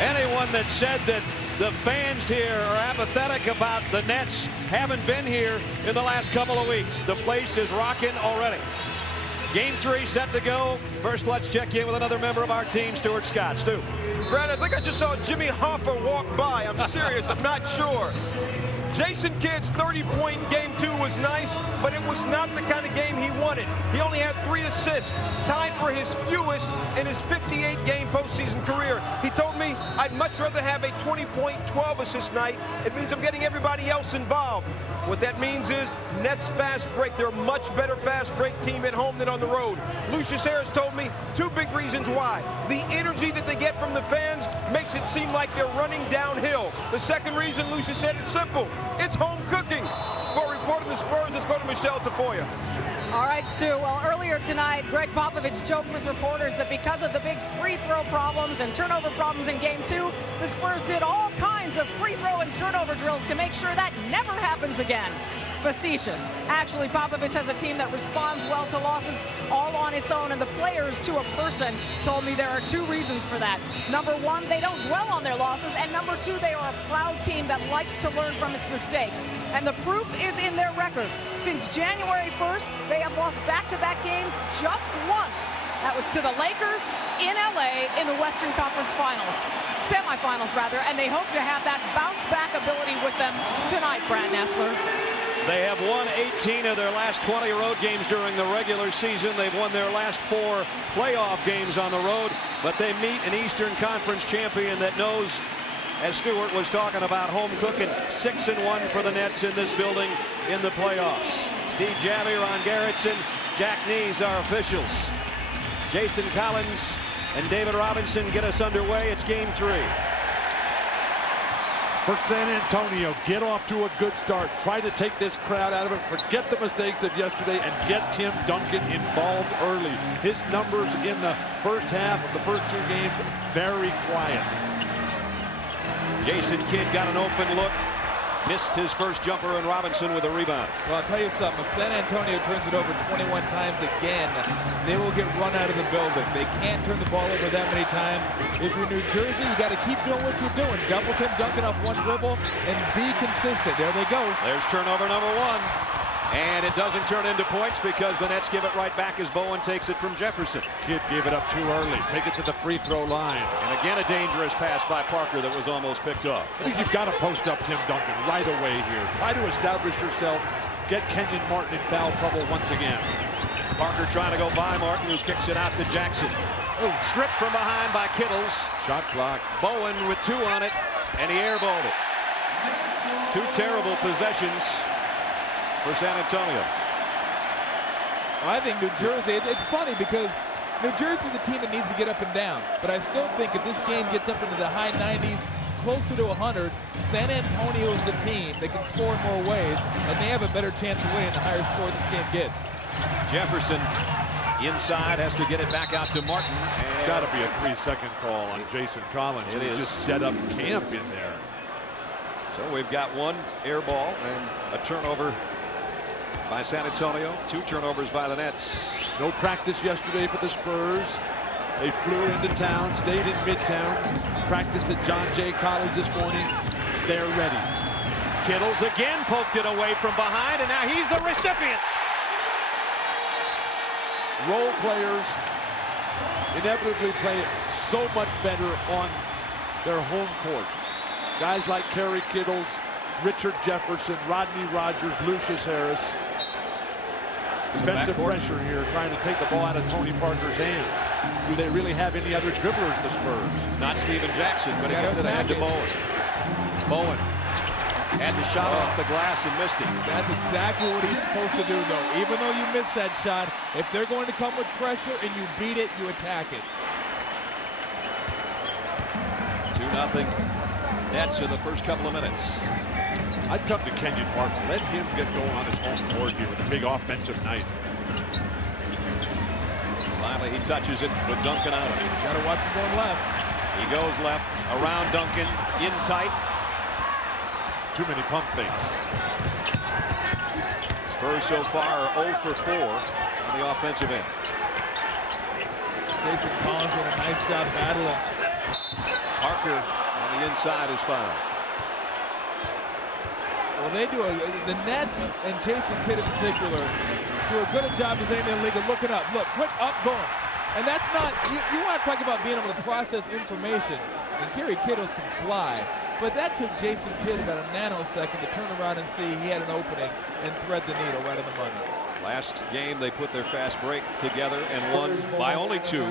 Anyone that said that the fans here are apathetic about the Nets haven't been here in the last couple of weeks. The place is rocking already. Game 3 set to go. First, let's check in with another member of our team, Stuart Scott. Stu. Brad, I think I just saw Jimmy Hoffa walk by. I'm serious. I'm not sure. Jason Kidd's 30-point Game 2 was nice, but it was not the kind of game he wanted. He only had 3 assists, tied for his fewest in his 58-game postseason career. He told me, I'd much rather have a 20-point, 12-assist night. It means I'm getting everybody else involved. What that means is Nets fast break. They're a much better fast break team at home than on the road. Lucious Harris told me 2 big reasons why. The energy that they get from the fans makes it seem like they're running downhill. The second reason, Lucious said, it's simple. It's home cooking. For a report on the Spurs, let's go to Michelle Tafoya. All right, Stu. Well, earlier tonight, Greg Popovich joked with reporters that because of the big free throw problems and turnover problems in Game 2, the Spurs did all kinds of free throw and turnover drills to make sure that never happens again. Facetious. Actually, Popovich has a team that responds well to losses all on its own, and the players, to a person, told me there are 2 reasons for that. Number 1, they don't dwell on their losses, and number 2, they are a proud team that likes to learn from its mistakes. And the proof is in their record. Since January 1st, they have lost back-to-back games just once. That was to the Lakers in LA in the Western Conference Finals. Semifinals, rather, and they hope to have that bounce-back ability with them tonight, Brad Nessler. They have won 18 of their last 20 road games during the regular season. They've won their last 4 playoff games on the road, but they meet an Eastern Conference champion that knows, as Stuart was talking about, home cooking. 6-1 for the Nets in this building in the playoffs. Steve Javie, Ron Gerritsen, Jack Nees are officials. Jason Collins and David Robinson get us underway. It's Game 3. For San Antonio, get off to a good start. Try to take this crowd out of it. Forget the mistakes of yesterday and get Tim Duncan involved early. His numbers in the first half of the first 2 games, very quiet. Jason Kidd got an open look. Missed his first jumper, and Robinson with a rebound. Well, I'll tell you something. If San Antonio turns it over 21 times again, they will get run out of the building. They can't turn the ball over that many times. If you're New Jersey, you got to keep doing what you're doing. Double Tim Duncan off 1 dribble and be consistent. There they go. There's turnover number 1. And it doesn't turn into points because the Nets give it right back as Bowen takes it from Jefferson. Kidd gave it up too early. Take it to the free throw line. And again, a dangerous pass by Parker that was almost picked up. I think you've got to post up Tim Duncan right away here. Try to establish yourself. Get Kenyon Martin in foul trouble once again. Parker trying to go by Martin, who kicks it out to Jackson. Oh, stripped from behind by Kittles. Shot clock. Bowen with 2 on it, and he airballed it. 2 terrible possessions for San Antonio. I think New Jersey, it's funny because New Jersey is a team that needs to get up and down. But I still think if this game gets up into the high 90s, closer to 100, San Antonio is the team that can score in more ways, and they have a better chance of winning the higher score this game gets. Jefferson inside has to get it back out to Martin. It's got to be a 3-second call on Jason Collins. It is. Just set up camp in there. So we've got 1 air ball and a turnover by San Antonio. 2 turnovers by the Nets. No practice yesterday for the Spurs. They flew into town, stayed in Midtown, practiced at John Jay College this morning. They're ready. Kittles again poked it away from behind, and now he's the recipient. Role players inevitably play so much better on their home court. Guys like Kerry, Kittles, Richard Jefferson, Rodney Rogers, Lucious Harris. Defensive pressure here, trying to take the ball out of Tony Parker's hands. Do they really have any other dribblers, the Spurs? It's not Steven Jackson, but he gets it ahead to Bowen. Bowen had the shot off the glass and missed it. That's exactly what he's supposed to do, though. Even though you missed that shot, if they're going to come with pressure and you beat it, you attack it. 2-0 Nets in the first couple of minutes. I'd come to Kenyon Martin. Let him get going on his home court here with a big offensive night. Finally, he touches it with Duncan out of it. Got to watch him going left. He goes left, around Duncan, in tight. Too many pump fakes. Spurs so far are 0 for 4 on the offensive end. Jason Collins doing a nice job battling. Parker on the inside is fouled. Well, they do the Nets and Jason Kidd in particular do a good a job as anything in the league of looking up. Look, quick up, going. And that's not, you want to talk about being able to process information. And Kerry Kittles can fly. But that took Jason Kidd about a nanosecond to turn around and see he had an opening and thread the needle right in the money. Last game, they put their fast break together and won by only 2.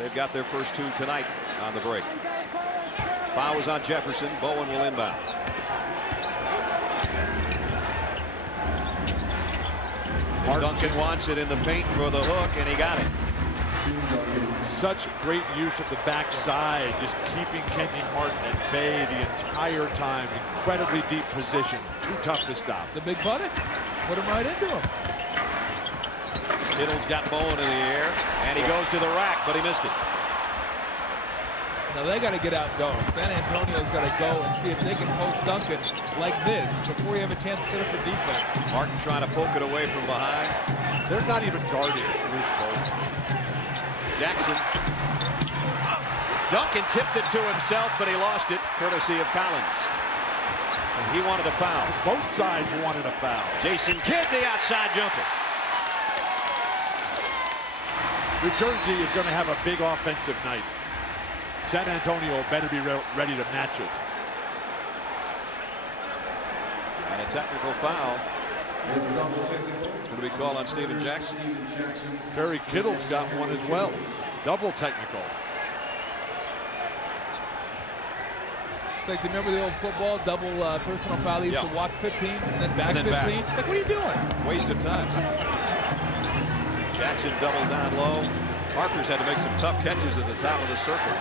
They've got their first 2 tonight on the break. Foul was on Jefferson. Bowen will inbound. Duncan wants it in the paint for the hook, and he got it. Such great use of the backside, just keeping Kenyon Martin at bay the entire time. Incredibly deep position. Too tough to stop. The big buttocks put him right into him. Kittles got Bowen in the air, and he goes to the rack, but he missed it. Now they got to get out and go. San Antonio's got to go and see if they can post Duncan like this before you have a chance to set up for defense. Martin trying to poke it away from behind. They're not even guarding loose ball. Jackson. Duncan tipped it to himself, but he lost it, courtesy of Collins. And he wanted a foul. Both sides wanted a foul. Jason Kidd, the outside jumper. New Jersey is going to have a big offensive night. San Antonio better be ready to match it. And a technical foul. It's going to be called on Steven Jackson. Ferry Kittles got one as well. Double technical. It's like, remember the old football double personal foul? They used to walk 15 and then back 15. It's like, what are you doing? Waste of time. Jackson doubled down low. Parker's had to make some tough catches at the top of the circle.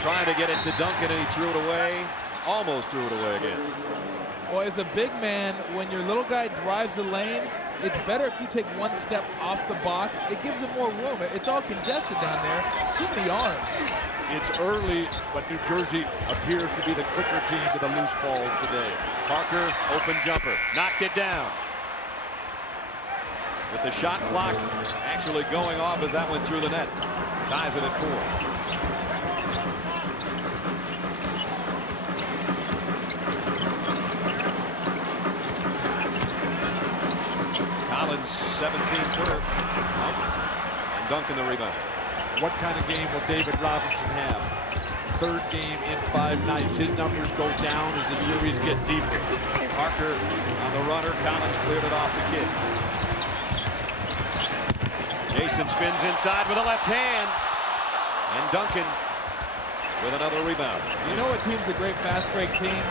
Trying to get it to Duncan, and he threw it away. Almost threw it away again. Well, as a big man, when your little guy drives the lane, it's better if you take one step off the box. It gives him more room. It's all congested down there. Too many arms. It's early, but New Jersey appears to be the quicker team to the loose balls today. Parker, open jumper, knocked it down. With the shot clock actually going off as that went through the net. Ties it at 4. Collins, 17-footer. And Duncan the rebound. What kind of game will David Robinson have? 3rd game in 5 nights. His numbers go down as the series get deeper. Parker on the runner. Collins cleared it off to Kidd. Jason spins inside with a left hand. And Duncan with another rebound. You know what team's a great fast break team?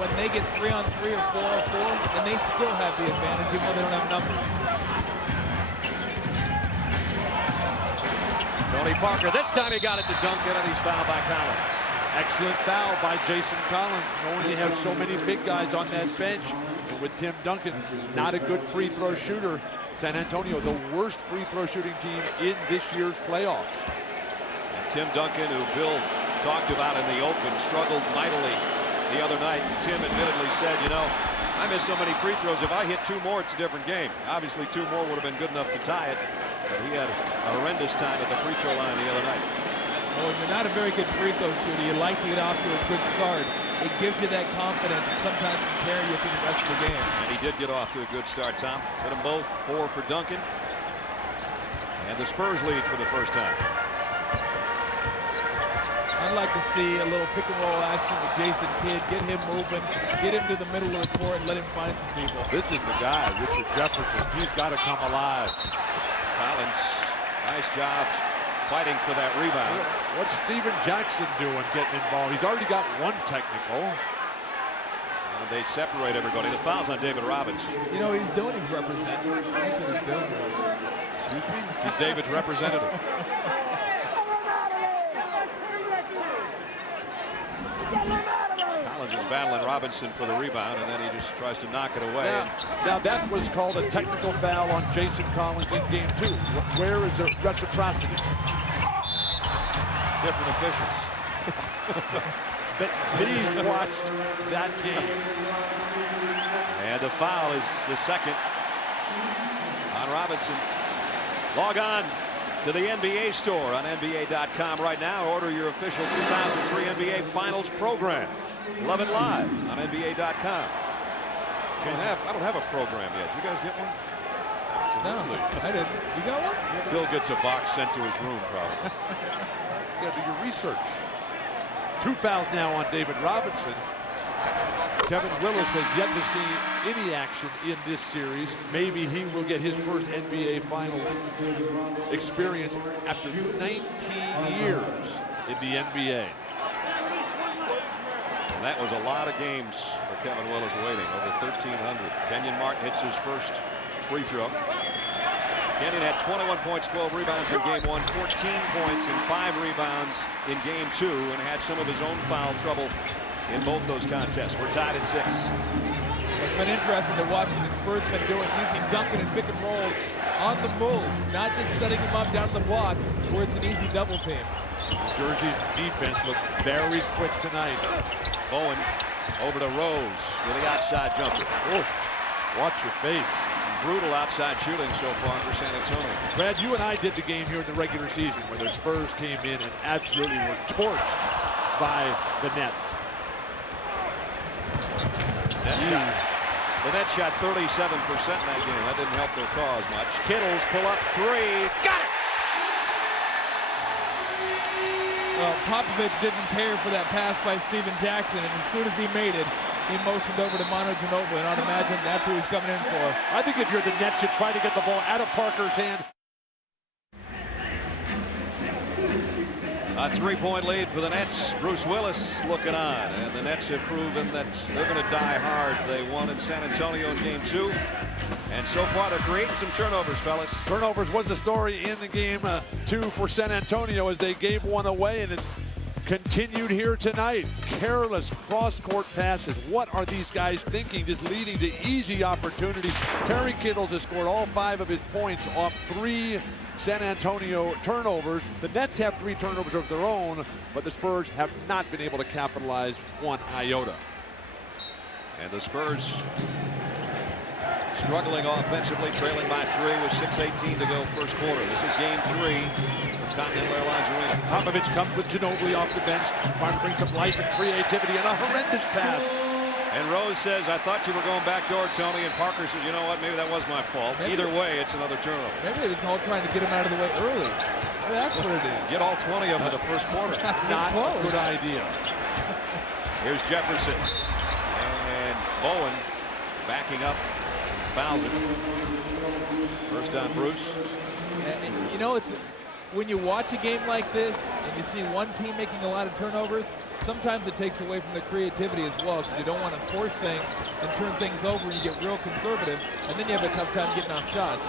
When they get 3-on-3 or 4-on-4, and they still have the advantage even though they don't have numbers. Tony Parker, this time he got it to Duncan, and he's fouled by Collins. Excellent foul by Jason Collins, knowing they have so many big guys on that bench. And with Tim Duncan, not a good free throw shooter. San Antonio, the worst free throw shooting team in this year's playoffs. And Tim Duncan, who Bill talked about in the open, struggled mightily the other night. And Tim admittedly said, you know, I miss so many free throws. If I hit 2 more, it's a different game. Obviously, 2 more would have been good enough to tie it. But he had a horrendous time at the free throw line the other night. Well, if you're not a very good free throw shooter, you like to get off to a good start. It gives you that confidence and sometimes can carry you through the rest of the game. And he did get off to a good start, Tom. Put them both 4 for Duncan. And the Spurs lead for the first time. I'd like to see a little pick and roll action with Jason Kidd. Get him moving, get him to the middle of the court, and let him find some people. This is the guy, Richard Jefferson. He's got to come alive. Collins, nice job fighting for that rebound. What's Steven Jackson doing getting involved? He's already got 1 technical. And they separate everybody. The foul's on David Robinson. You know what he's doing? He's representing. That's what he's doing. Excuse me? He's David's representative. Collins is battling Robinson for the rebound, and then he just tries to knock it away. Now that was called a technical foul on Jason Collins in game 2. Where is the reciprocity? Different officials. Please watch that game. And the foul is the second on Robinson. Log on to the NBA store on NBA.com right now. Order your official 2003 NBA Finals program. Love it live on NBA.com. I don't have a program yet. You guys get one? No, I didn't. You got one? Phil gets a box sent to his room, probably. You got to do your research. 2 fouls now on David Robinson. Kevin Willis has yet to see any action in this series. Maybe he will get his first NBA Finals experience after 19 years in the NBA. And that was a lot of games for Kevin Willis waiting, over 1,300. Kenyon Martin hits his first free throw. Kenyon had 21 points, 12 rebounds in game 1, 14 points and 5 rebounds in game 2, and had some of his own foul trouble in both those contests. We're tied at 6. It's been interesting to watch what the Spurs have been doing, using Duncan and pick and rolls on the move, not just setting him up down the block where it's an easy double team. Jersey's defense looked very quick tonight. Bowen over to Rose with the outside jumper. Oh, watch your face. Some brutal outside shooting so far for San Antonio. Brad, you and I did the game here in the regular season where the Spurs came in and absolutely were torched by the Nets. The Nets shot 37% in that game. That didn't help their cause much. Kittles pull up 3. Got it! Well, Popovich didn't care for that pass by Steven Jackson, and as soon as he made it, he motioned over to Manu, and I'd imagine that's who he's coming in for. I think if you're the Nets, you try to get the ball out of Parker's hand. A 3-point lead for the Nets. Bruce Willis looking on, and the Nets have proven that they're going to die hard. They won in San Antonio in game 2, and so far they're creating some turnovers, fellas. Turnovers was the story in the game 2 for San Antonio as they gave one away, and it's continued here tonight. Careless cross-court passes. What are these guys thinking? Just leading to easy opportunities. Kerry Kittles has scored all 5 of his points off 3 San Antonio turnovers. The Nets have 3 turnovers of their own, but the Spurs have not been able to capitalize one iota. And the Spurs struggling offensively, trailing by 3 with 6:18 to go first quarter. This is game 3 of Continental Airlines Arena. Popovich comes with Ginobili off the bench, trying to bring some life and creativity, and a horrendous pass. And Rose says, I thought you were going backdoor, Tony. And Parker says, you know what, maybe that was my fault. Either way, it's another turnover. Maybe it's all trying to get him out of the way early. Well, that's what it is. Get all 20 of them in the first quarter. Not a good idea. Here's Jefferson. And Bowen backing up. Fouls it. First on Bruce. And, you know, it's when you watch a game like this and you see one team making a lot of turnovers, sometimes it takes away from the creativity as well, because you don't want to force things and turn things over, and you get real conservative, and then you have a tough time getting off shots.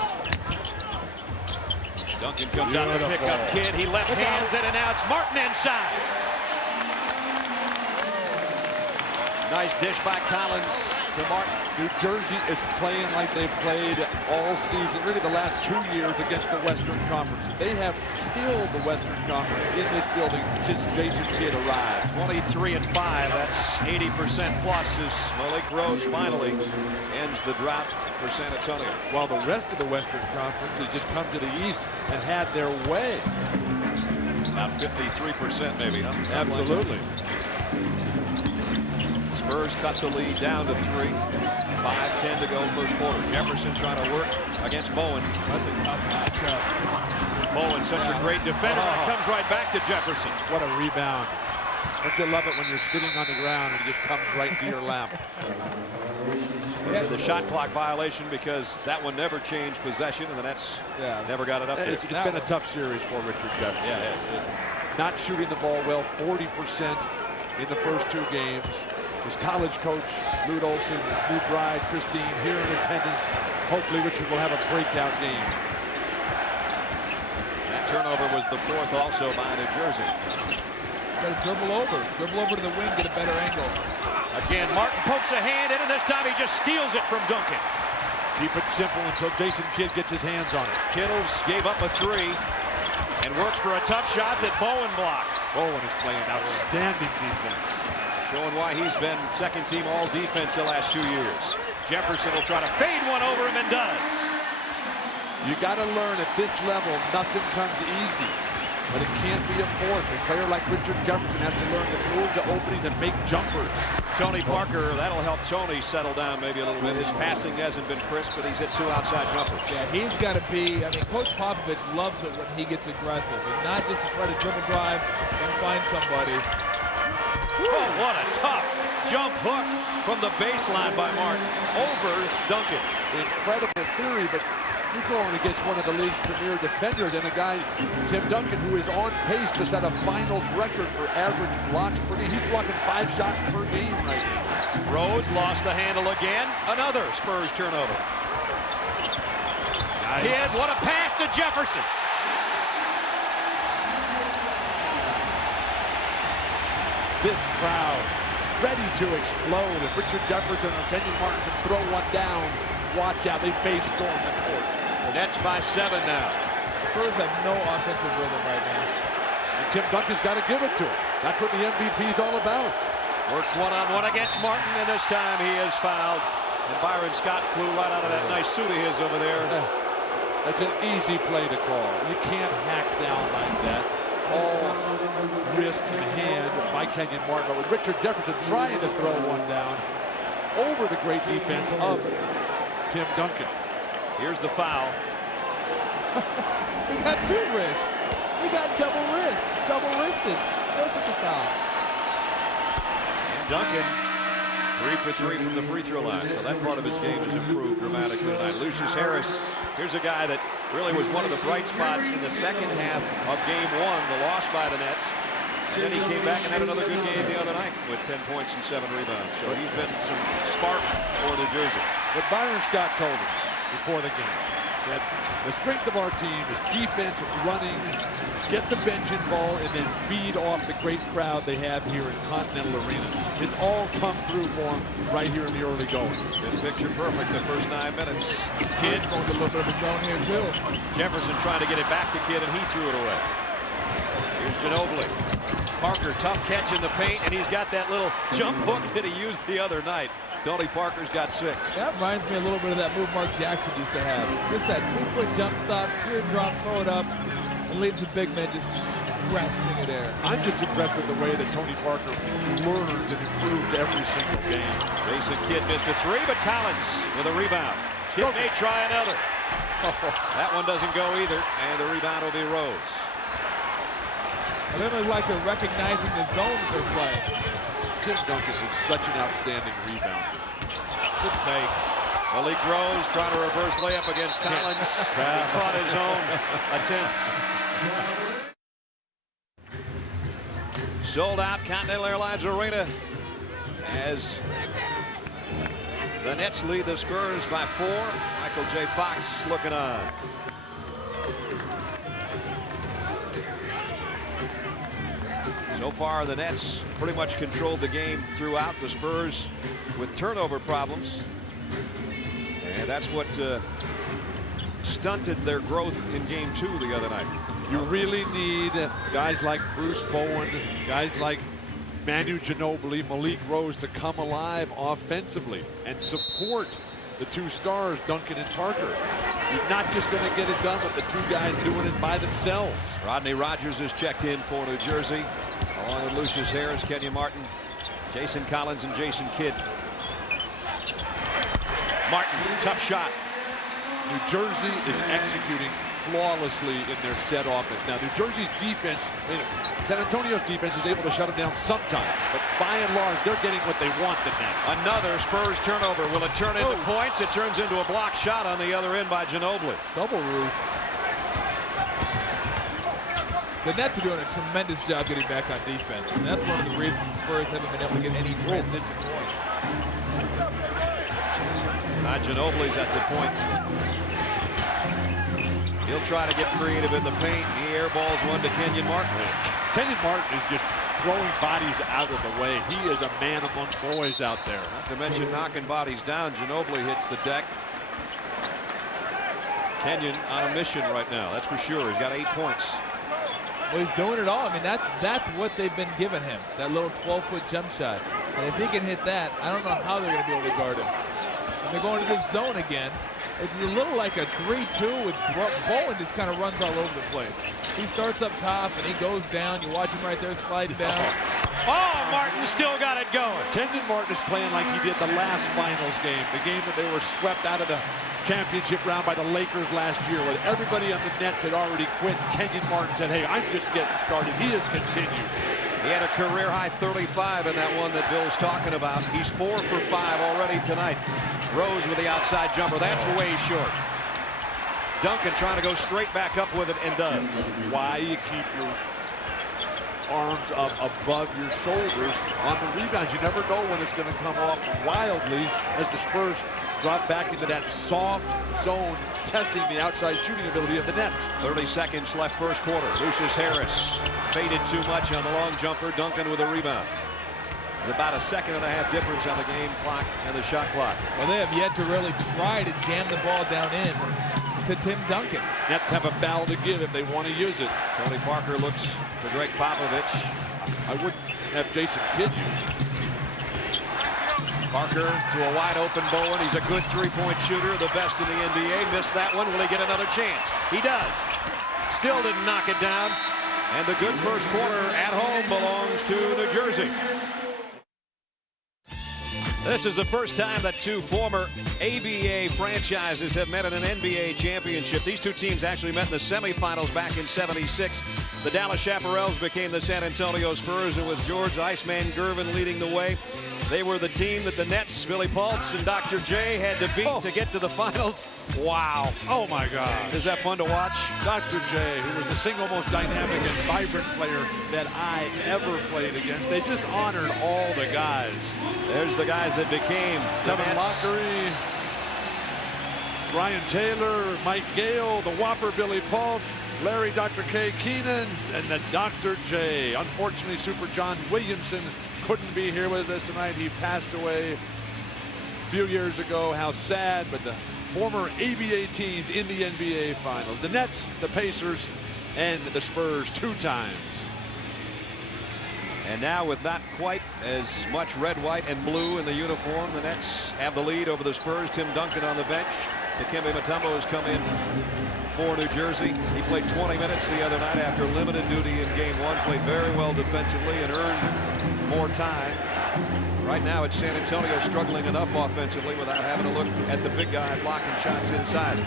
Duncan comes out to pick up Kidd. He left hands it, and now it's Martin inside. Nice dish by Collins to Martin. New Jersey is playing like they've played all season, really the last 2 years against the Western Conference. They have killed the Western Conference in this building since Jason Kidd arrived. 23-5, that's 80% plus as Malik Rose finally ends the drought for San Antonio. While the rest of the Western Conference has just come to the East and had their way. About 53% maybe, huh? Absolutely. Spurs cut the lead down to 3. 5:10 to go first quarter. Jefferson trying to work against Bowen. That's a tough matchup. Bowen, such a great defender. It comes right back to Jefferson. What a rebound. Don't you love it when you're sitting on the ground and it just comes right to your lap? The shot clock violation because that one never changed possession, and the Nets never got it up there. It's been a tough series for Richard Jefferson. Yeah, it has. Not shooting the ball well, 40% in the first 2 games. His college coach, Lute Olson, new bride, Christine, here in attendance. Hopefully Richard will have a breakout game. That turnover was the 4th also by New Jersey. Got to dribble over to the wing, get a better angle. Again, Martin pokes a hand in, and this time he just steals it from Duncan. Keep it simple until Jason Kidd gets his hands on it. Kittles gave up a 3 and works for a tough shot that Bowen blocks. Bowen is playing outstanding defense. Showing why he's been second team all defense the last 2 years. Jefferson will try to fade one over him and does. You got to learn at this level, nothing comes easy. But it can't be a force. A player like Richard Jefferson has to learn to move to openings and make jumpers. Tony Parker, that'll help Tony settle down maybe a little bit. His passing hasn't been crisp, but he's hit 2 outside jumpers. Yeah, he's got to be, I mean, Coach Popovich loves it when he gets aggressive. It's not just to try to dribble drive and find somebody. Oh, what a tough jump hook from the baseline by Martin over Duncan. Incredible theory, but you're going against one of the league's premier defenders and a guy, Tim Duncan, who is on pace to set a finals record for average blocks per game. He's blocking 5 shots per game right now. Rose lost the handle again. Another Spurs turnover. Nice. Kidd, what a pass to Jefferson. This crowd ready to explode. If Richard Jefferson or Kenyon Martin can throw one down, watch out. They may storm the court. The Nets by 7 now. Spurs have no offensive rhythm right now. And Tim Duncan's got to give it to him. That's what the MVP is all about. Works one-on-one against Martin, and this time he is fouled. And Byron Scott flew right out of that nice suit of his over there. That's an easy play to call. You can't hack down like that. All wrist and hand by Kenyon Martin. But with Richard Jefferson trying to throw one down over the great defense of Tim Duncan. Here's the foul. He got 2 wrists. He got double wristed. No such a foul. Duncan 3 for 3 from the free throw line, so that part of his game has improved dramatically tonight. Lucious Harris, here's a guy that really was one of the bright spots in the second half of game 1, the loss by the Nets. And then he came back and had another good game the other night with 10 points and 7 rebounds. So he's been some spark for New Jersey. But Byron Scott told us before the game that the strength of our team is defense, running, get the bench involved, and then feed off the great crowd they have here in Continental Arena. It's all come through for them right here in the early going. Been picture perfect the first 9 minutes. Kidd going to a little bit of a zone here too. Jefferson trying to get it back to Kidd, and he threw it away. Here's Ginobili. Parker, tough catch in the paint, and he's got that little jump hook that he used the other night. Tony Parker's got 6. That reminds me a little bit of that move Mark Jackson used to have. Just that 2-foot jump stop, teardrop, throw it up, and leaves the big man just grasping it air. I'm just impressed with the way that Tony Parker learns and improves every single game. Jason Kidd missed a 3, but Collins with a rebound. Kidd may try another. That one doesn't go either, and the rebound will be Rose. I really like they're recognizing the zone that they're playing. Tim Duncan is such an outstanding rebound. Good fake. Malik Rose trying to reverse layup against Collins. He caught his own attempt. Sold out Continental Airlines Arena as the Nets lead the Spurs by 4. Michael J. Fox looking on. So far, the Nets pretty much controlled the game throughout. The Spurs with turnover problems. And that's what stunted their growth in game 2 the other night. You really need guys like Bruce Bowen, guys like Manu Ginobili, Malik Rose to come alive offensively and support the 2 stars, Duncan and Parker. You're not just going to get it done with the 2 guys doing it by themselves. Rodney Rogers is checked in for New Jersey, along with Lucious Harris, Kenyon Martin, Jason Collins, and Jason Kidd. Martin, tough shot. New Jersey is executing flawlessly in their set offense. Now, New Jersey's defense, San Antonio's defense is able to shut them down sometimes, but by and large, they're getting what they want the Nets. Another Spurs turnover. Will it turn into points? It turns into a block shot on the other end by Ginobili. Double roof. The Nets are doing a tremendous job getting back on defense, and that's one of the reasons the Spurs haven't been able to get any transition points. Now Ginobili's at the point. He'll try to get creative in the paint. He airballs one to Kenyon Martin. Kenyon Martin is just throwing bodies out of the way. He is a man among boys out there. Not to mention knocking bodies down. Ginobili hits the deck. Kenyon on a mission right now, that's for sure. He's got 8 points. Well, he's doing it all. I mean, that's what they've been giving him, that little 12-foot jump shot. And if he can hit that, I don't know how they're going to be able to guard him. And they're going to this zone again. It's a little like a 3-2 with Bowen just kind of runs all over the place. He starts up top and he goes down. You watch him right there sliding down. Oh, Martin still got it going. Kenvon Martin is playing like he did the last finals game, the game that they were swept out of the championship round by the Lakers last year, when everybody on the Nets had already quit. Kenvon Martin said, hey, I'm just getting started. He has continued. He had a career-high 35 in that one that Bill's talking about. He's 4 for 5 already tonight. Rose with the outside jumper. That's way short. Duncan trying to go straight back up with it and does. Why you keep your arms up above your shoulders on the rebounds. You never know when it's going to come off wildly as the Spurs drop back into that soft zone, testing the outside shooting ability of the Nets. 30 seconds left first quarter. Lucious Harris faded too much on the long jumper. Duncan with a rebound. It's about a 1.5 seconds difference on the game clock and the shot clock. Well, they have yet to really try to jam the ball down in to Tim Duncan. Nets have a foul to give if they want to use it. Tony Parker looks to Greg Popovich. I wouldn't have Jason Kidd use. Parker to a wide open Bowen. He's a good three-point shooter, the best in the NBA. Missed that one. Will he get another chance? He does. Still didn't knock it down. And the good first quarter at home belongs to New Jersey. This is the first time that two former ABA franchises have met in an NBA championship. These two teams actually met in the semifinals back in '76. The Dallas Chaparrals became the San Antonio Spurs, and with George Iceman Gervin leading the way, they were the team that the Nets, Billy Paultz and Dr. J had to beat to get to the finals. Wow. Oh, my God. Is that fun to watch? Dr. J, who was the single most dynamic and vibrant player that I ever played against. They just honored all the guys. There's the guys that became the Kevin Nets. Lockery, Brian Taylor, Mike Gale, the Whopper Billy Paultz, Larry Dr. K. Keenan, and the Dr. J. Unfortunately, Super John Williamson couldn't be here with us tonight. He passed away a few years ago. How sad, but the former ABA teams in the NBA Finals. The Nets, the Pacers, and the Spurs 2 times. And now with not quite as much red, white, and blue in the uniform, the Nets have the lead over the Spurs. Tim Duncan on the bench. Dikembe Mutombo has come in for New Jersey. He played 20 minutes the other night after limited duty in game 1. Played very well defensively and earned more time. Right now it's San Antonio struggling enough offensively without having to look at the big guy blocking shots inside.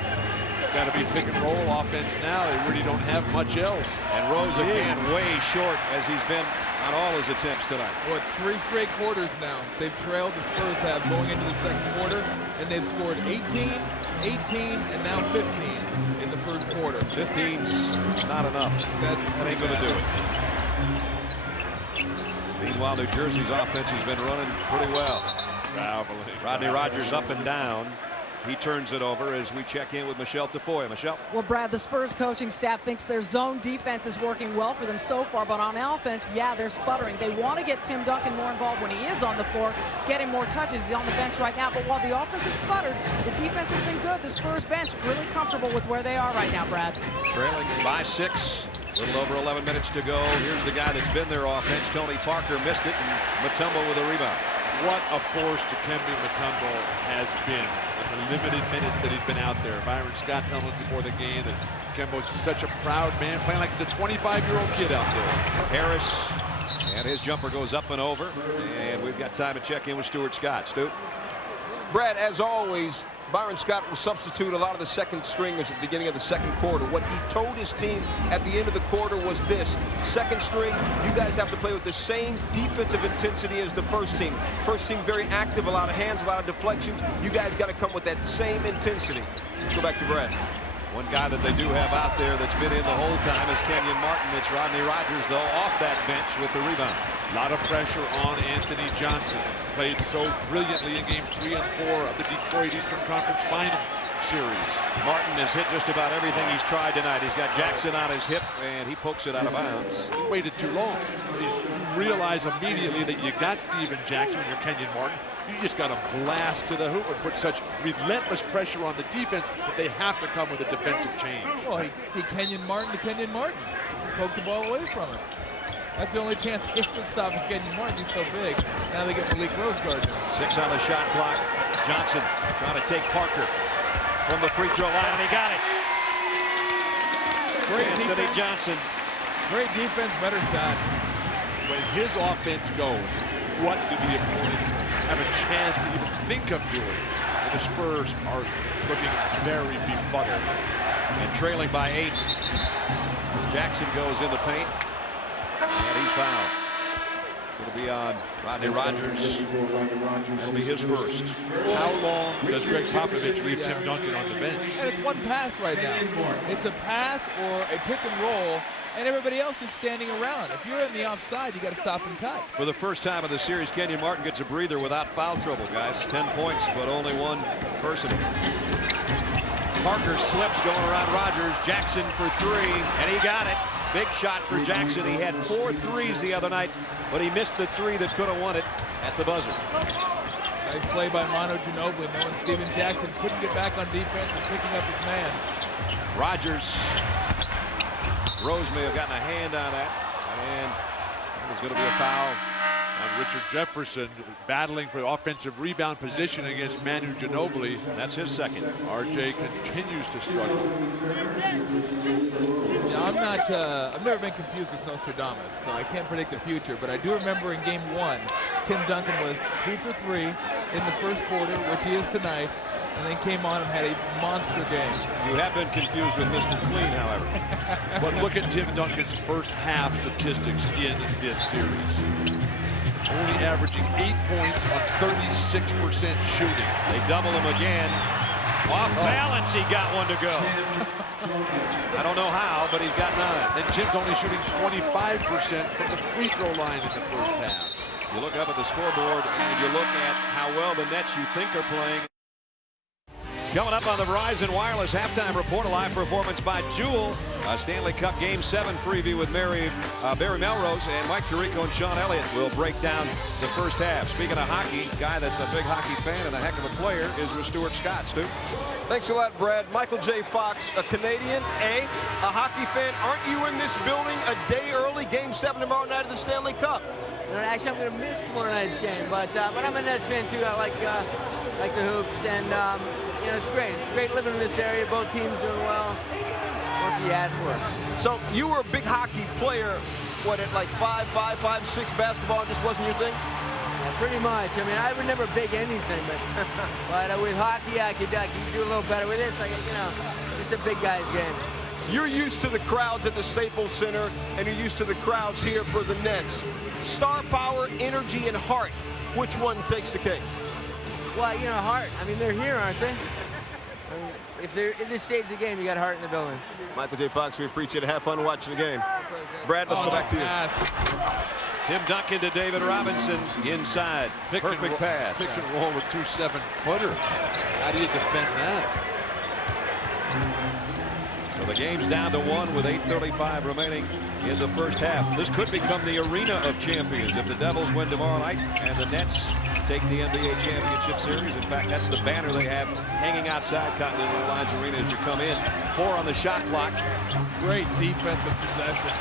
It's got to be pick and roll offense now. They really don't have much else. And Rose again way short as he's been on all his attempts tonight. Well, it's 3 straight quarters now. They've trailed, the Spurs have, going into the second quarter, and they've scored 18, 18, and now 15 in the first quarter. 15's not enough. That ain't going to do it. Meanwhile, New Jersey's offense has been running pretty well. Rodney Rogers up and down. He turns it over as we check in with Michelle Tafoya. Michelle? Well, Brad, the Spurs coaching staff thinks their zone defense is working well for them so far, but on offense, yeah, they're sputtering. They want to get Tim Duncan more involved when he is on the floor, getting more touches. He's on the bench right now, but while the offense has sputtered, the defense has been good. The Spurs bench really comfortable with where they are right now, Brad. Trailing by 6. A little over 11 minutes to go. Here's the guy that's been their offense. Tony Parker missed it, and Mutombo with a rebound. What a force Dikembe Mutombo has been in the limited minutes that he's been out there. Byron Scott telling us before the game that Dikembe's such a proud man, playing like he's a 25-year-old kid out there. Harris, and his jumper goes up and over, and we've got time to check in with Stuart Scott. Stu? Brad, as always, Byron Scott will substitute a lot of the second stringers at the beginning of the second quarter. What he told his team at the end of the quarter was this: second string, you guys have to play with the same defensive intensity as the first team. First team very active, a lot of hands, a lot of deflections. You guys got to come with that same intensity. Let's go back to Brad. One guy that they do have out there that's been in the whole time is Kenyon Martin. It's Rodney Rogers, though, off that bench with the rebound. A lot of pressure on Anthony Johnson. Played so brilliantly in games 3 and 4 of the Detroit Eastern Conference Final Series. Martin has hit just about everything he's tried tonight. He's got Jackson on his hip, and he pokes it out of bounds. He waited too long. You realize immediately that you got Steven Jackson when you're Kenyon Martin. You just got to blast to the hoop and put such relentless pressure on the defense that they have to come with a defensive change. Well, he Kenyon Martin to Kenyon Martin. Poke the ball away from him. That's the only chance he can stop Kenyon Martin. He's so big. Now they get Malik Rose guarding him. 6 on the shot clock. Johnson trying to take Parker. from the free throw line, and he got it. Great Anthony defense. Johnson. Great defense, better shot. When his offense goes, what do the opponents have a chance to even think of doing? And the Spurs are looking very befuddled. And trailing by 8. As Jackson goes in the paint. And he's fouled. It's going to be on Rodney Rogers. That'll be his first. How long does Greg Popovich leave Tim Duncan on the bench? And it's one pass right now. It's a pass or a pick and roll, and everybody else is standing around. If you're in the offside, you got to stop and cut. For the first time in the series, Kenyon Martin gets a breather without foul trouble, guys. 10 points, but only one person. Parker slips going around Rogers. Jackson for 3, and he got it. Big shot for Jackson. He had 4 threes the other night, but he missed the 3 that could have won it at the buzzer. Nice play by Manu Ginobili, knowing Steven Jackson couldn't get back on defense and picking up his man. Rogers. Rose may have gotten a hand on that, and there's going to be a foul. And Richard Jefferson battling for offensive rebound position against Manu Ginobili. That's his second. RJ continues to struggle. Now, I've never been confused with Nostradamus, so I can't predict the future, but I do remember in game 1, Tim Duncan was 2 for 3 in the first quarter, which he is tonight, and then came on and had a monster game. You have been confused with Mr. Clean, however. But look at Tim Duncan's first half statistics in this series. Only averaging 8 points on 36% shooting. They double him again. Off balance, he got one to go. I don't know how, but he's got 9. And Tim's only shooting 25% from the free throw line in the first half. You look up at the scoreboard and you look at how well the Nets you think are playing. Coming up on the Verizon Wireless Halftime Report, a live performance by Jewel. A Stanley Cup Game 7 preview with Barry Melrose, and Mike Tirico and Sean Elliott will break down the first half. Speaking of hockey, guy that's a big hockey fan and a heck of a player is with Stuart Scott. Stu? Thanks a lot, Brad. Michael J. Fox, a Canadian, a hockey fan. Aren't you in this building a day early? Game 7 tomorrow night of the Stanley Cup. Actually, I'm going to miss tomorrow night's game, but I'm a Nets fan too. I like the hoops, and you know, it's great. It's great living in this area. Both teams doing well. What do you ask for? So you were a big hockey player. What, at like 5'5", 6" basketball just wasn't your thing? Yeah, pretty much. I mean, I was never big anything, but with hockey, I could do a little better. With this, you know, it's a big guy's game. You're used to the crowds at the Staples Center, and you're used to the crowds here for the Nets. Star power, energy, and heart. Which one takes the cake? Well, you know, heart. I mean, they're here, aren't they? I mean, if they're in this stage of the game, you got heart in the building. Michael J. Fox, we appreciate it. Have fun watching the game. Brad, let's go back to you. Tim Duncan to David Robinson inside. Perfect pass. Pick and roll with 2 7-footers. How do you defend that? So the game's down to 1 with 8:35 remaining in the first half. This could become the arena of champions if the Devils win tomorrow night and the Nets take the NBA Championship Series. In fact, that's the banner they have hanging outside Continental Airlines Arena as you come in. 4 on the shot clock. Great defensive possession.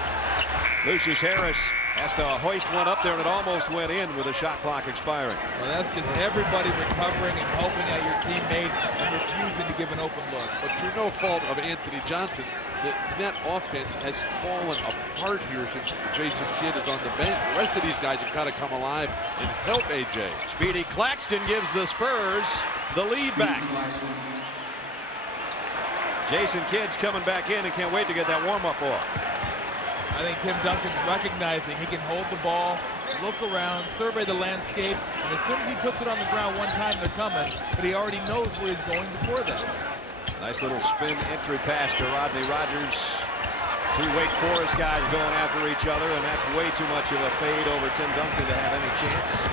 Lucious Harris has to hoist one up there, and it almost went in with the shot clock expiring. Well, that's just everybody recovering and helping out your teammate and refusing to give an open look. But through no fault of Anthony Johnson, the net offense has fallen apart here since Jason Kidd is on the bench. The rest of these guys have got to come alive and help AJ. Speedy Claxton gives the Spurs the lead back. Jason Kidd's coming back in and can't wait to get that warm-up off. I think Tim Duncan's recognizing he can hold the ball, look around, survey the landscape, and as soon as he puts it on the ground one time, they're coming, but he already knows where he's going before that. Nice little spin entry pass to Rodney Rogers. 2 Wake Forest guys going after each other, and that's way too much of a fade over Tim Duncan to have any chance.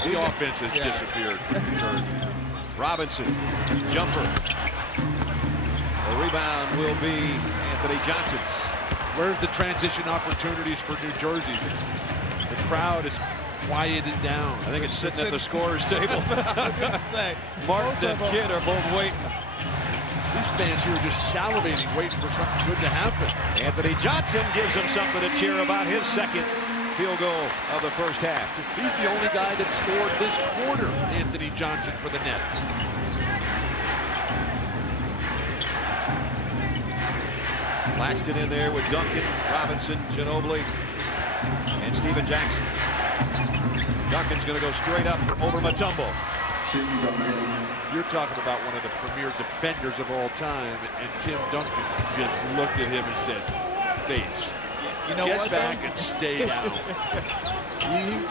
The offense has disappeared from New Jersey. Robinson, jumper. The rebound will be Anthony Johnson's. Where's the transition opportunities for New Jersey? The crowd is quieted down. I think it's sitting at the scorer's table. Martin and Kidd are both waiting. These fans here are just salivating, waiting for something good to happen. Anthony Johnson gives him something to cheer about, his second field goal of the first half. He's the only guy that scored this quarter, Anthony Johnson, for the Nets. Claxton in there with Duncan, Robinson, Ginobili, and Steven Jackson. Duncan's going to go straight up over Mutombo. You're talking about one of the premier defenders of all time, and Tim Duncan just looked at him and said, face. You know Get what, back though? and stay down.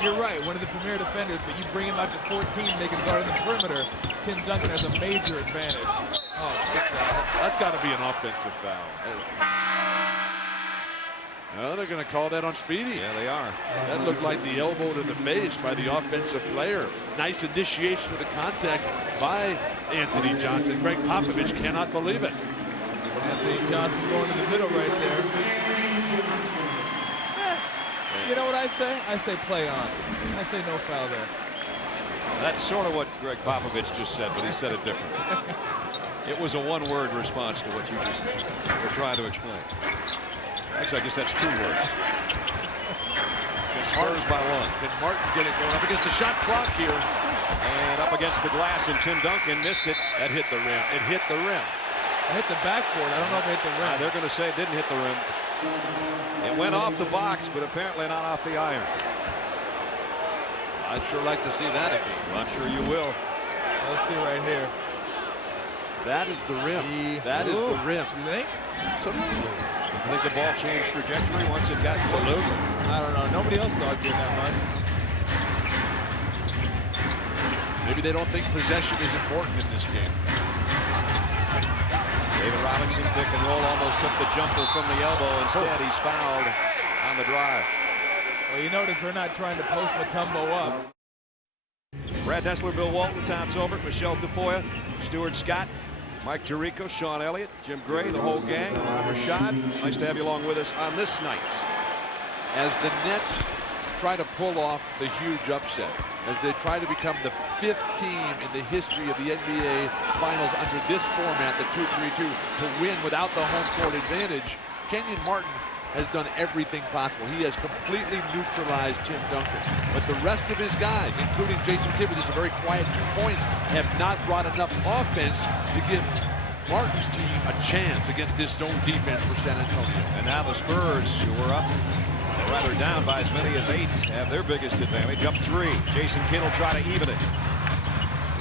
You're right, one of the premier defenders, but you bring him out to 14, they can guard in the perimeter. Tim Duncan has a major advantage. Oh, 6 out. That's got to be an offensive foul. No, they're going to call that on Speedy. Yeah, they are. That looked like the elbow to the face by the offensive player. Nice initiation of the contact by Anthony Johnson. Greg Popovich cannot believe it. Anthony Johnson going to the middle right there. You know what I say? I say play on. I say no foul there. That's sort of what Greg Popovich just said, but he said it differently. It was a one-word response to what you just were trying to explain. Actually, I guess that's 2 words. Spurs by 1. Can Martin get it going up against the shot clock here? And up against the glass, and Tim Duncan missed it. That hit the rim. It hit the rim. It hit the backboard. I don't know if it hit the rim. They're going to say it didn't hit the rim. It went off the box, but apparently not off the iron. I'd sure like to see that again. Well, I'm sure you will. Let's see right here. That is the rim. That is the rim. You think? Absolutely. I think the ball changed trajectory once it got close. I don't know. Nobody else thought doing that much. Maybe they don't think possession is important in this game. David Robinson, pick and roll, almost took the jumper from the elbow. Instead, he's fouled on the drive. Well, you notice they're not trying to post Mutombo up. Brad Nessler, Bill Walton, Tom Tolbert, Michelle Tafoya, Stuart Scott, Mike Tirico, Sean Elliott, Jim Gray, the whole gang. I'm Rashad. Nice to have you along with us on this night. As the Nets try to pull off the huge upset, as they try to become the 5th team in the history of the NBA Finals under this format, the 2-3-2, to win without the home court advantage, Kenyon Martin has done everything possible. He has completely neutralized Tim Duncan. But the rest of his guys, including Jason Kidd, with just a very quiet 2 points, have not brought enough offense to give Martin's team a chance against this zone defense for San Antonio. And now the Spurs, who were up, or rather down by as many as 8, have their biggest advantage. Up 3. Jason Kidd will try to even it.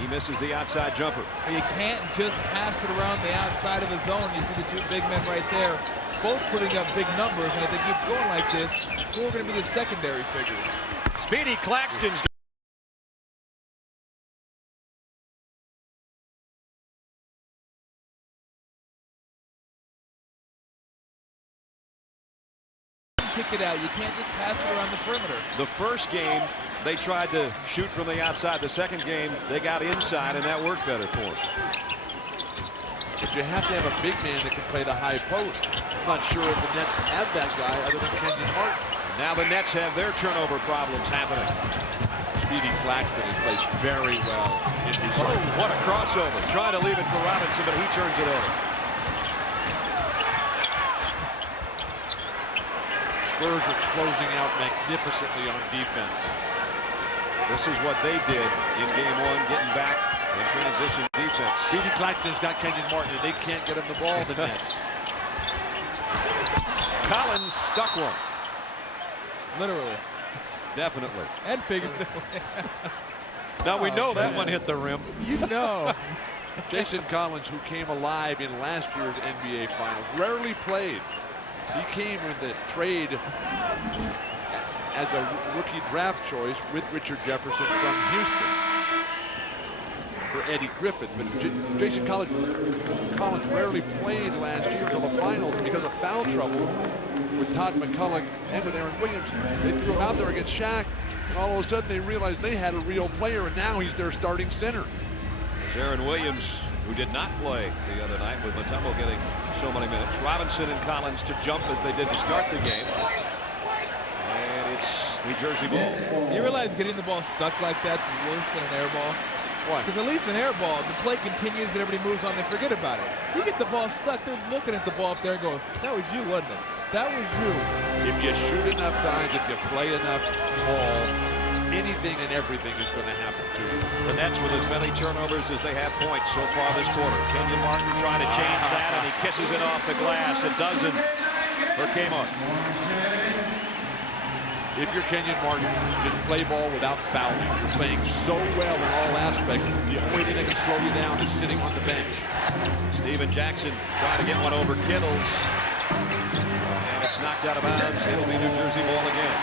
He misses the outside jumper. You can't just pass it around the outside of the zone. You see the 2 big men right there, both putting up big numbers. And if it keeps going like this, who are going to be the secondary figures? Speedy Claxton's kick it out. You can't just pass it around the perimeter. the first game. They tried to shoot from the outside. The second game, they got inside, and that worked better for them. But you have to have a big man that can play the high post. I'm not sure if the Nets have that guy other than Kenyon Martin. Now the Nets have their turnover problems happening. Speedy Claxton has played very well in his What a crossover. Trying to leave it for Robinson, but he turns it over. Spurs are closing out magnificently on defense. This is what they did in game 1, getting back in transition defense. Speedy Claxton's got Kenyon Martin, and they can't get him the ball, the Nets. Collins stuck one. Literally. Definitely. And figuratively. Now we know that one hit the rim. You know. Jason Collins, who came alive in last year's NBA Finals, rarely played. He came in the trade as a rookie draft choice with Richard Jefferson from Houston for Eddie Griffin. But Jason Collins rarely played last year until the finals because of foul trouble with Todd McCulloch and with Aaron Williams. They threw him out there against Shaq, and all of a sudden they realized they had a real player, and now he's their starting center. Aaron Williams, who did not play the other night with Mutombo getting so many minutes. Robinson and Collins to jump as they did to start the game. And it's New Jersey ball. You realize getting the ball stuck like that's worse than an air ball? Why? Because at least an air ball, the play continues and everybody moves on, they forget about it. You get the ball stuck, they're looking at the ball up there and go, that was you, wasn't it? That was you. If you shoot enough times, if you play enough ball, anything and everything is going to happen to you. The Nets with as many turnovers as they have points so far this quarter. Kenyon Martin trying to change that, and he kisses it off the glass. It doesn't for Kmart. If you're Kenyon Martin, just play ball without fouling. You're playing so well in all aspects. The only thing that can slow you down is sitting on the bench. Steven Jackson trying to get one over Kittles. And it's knocked out of bounds. It'll be New Jersey ball again.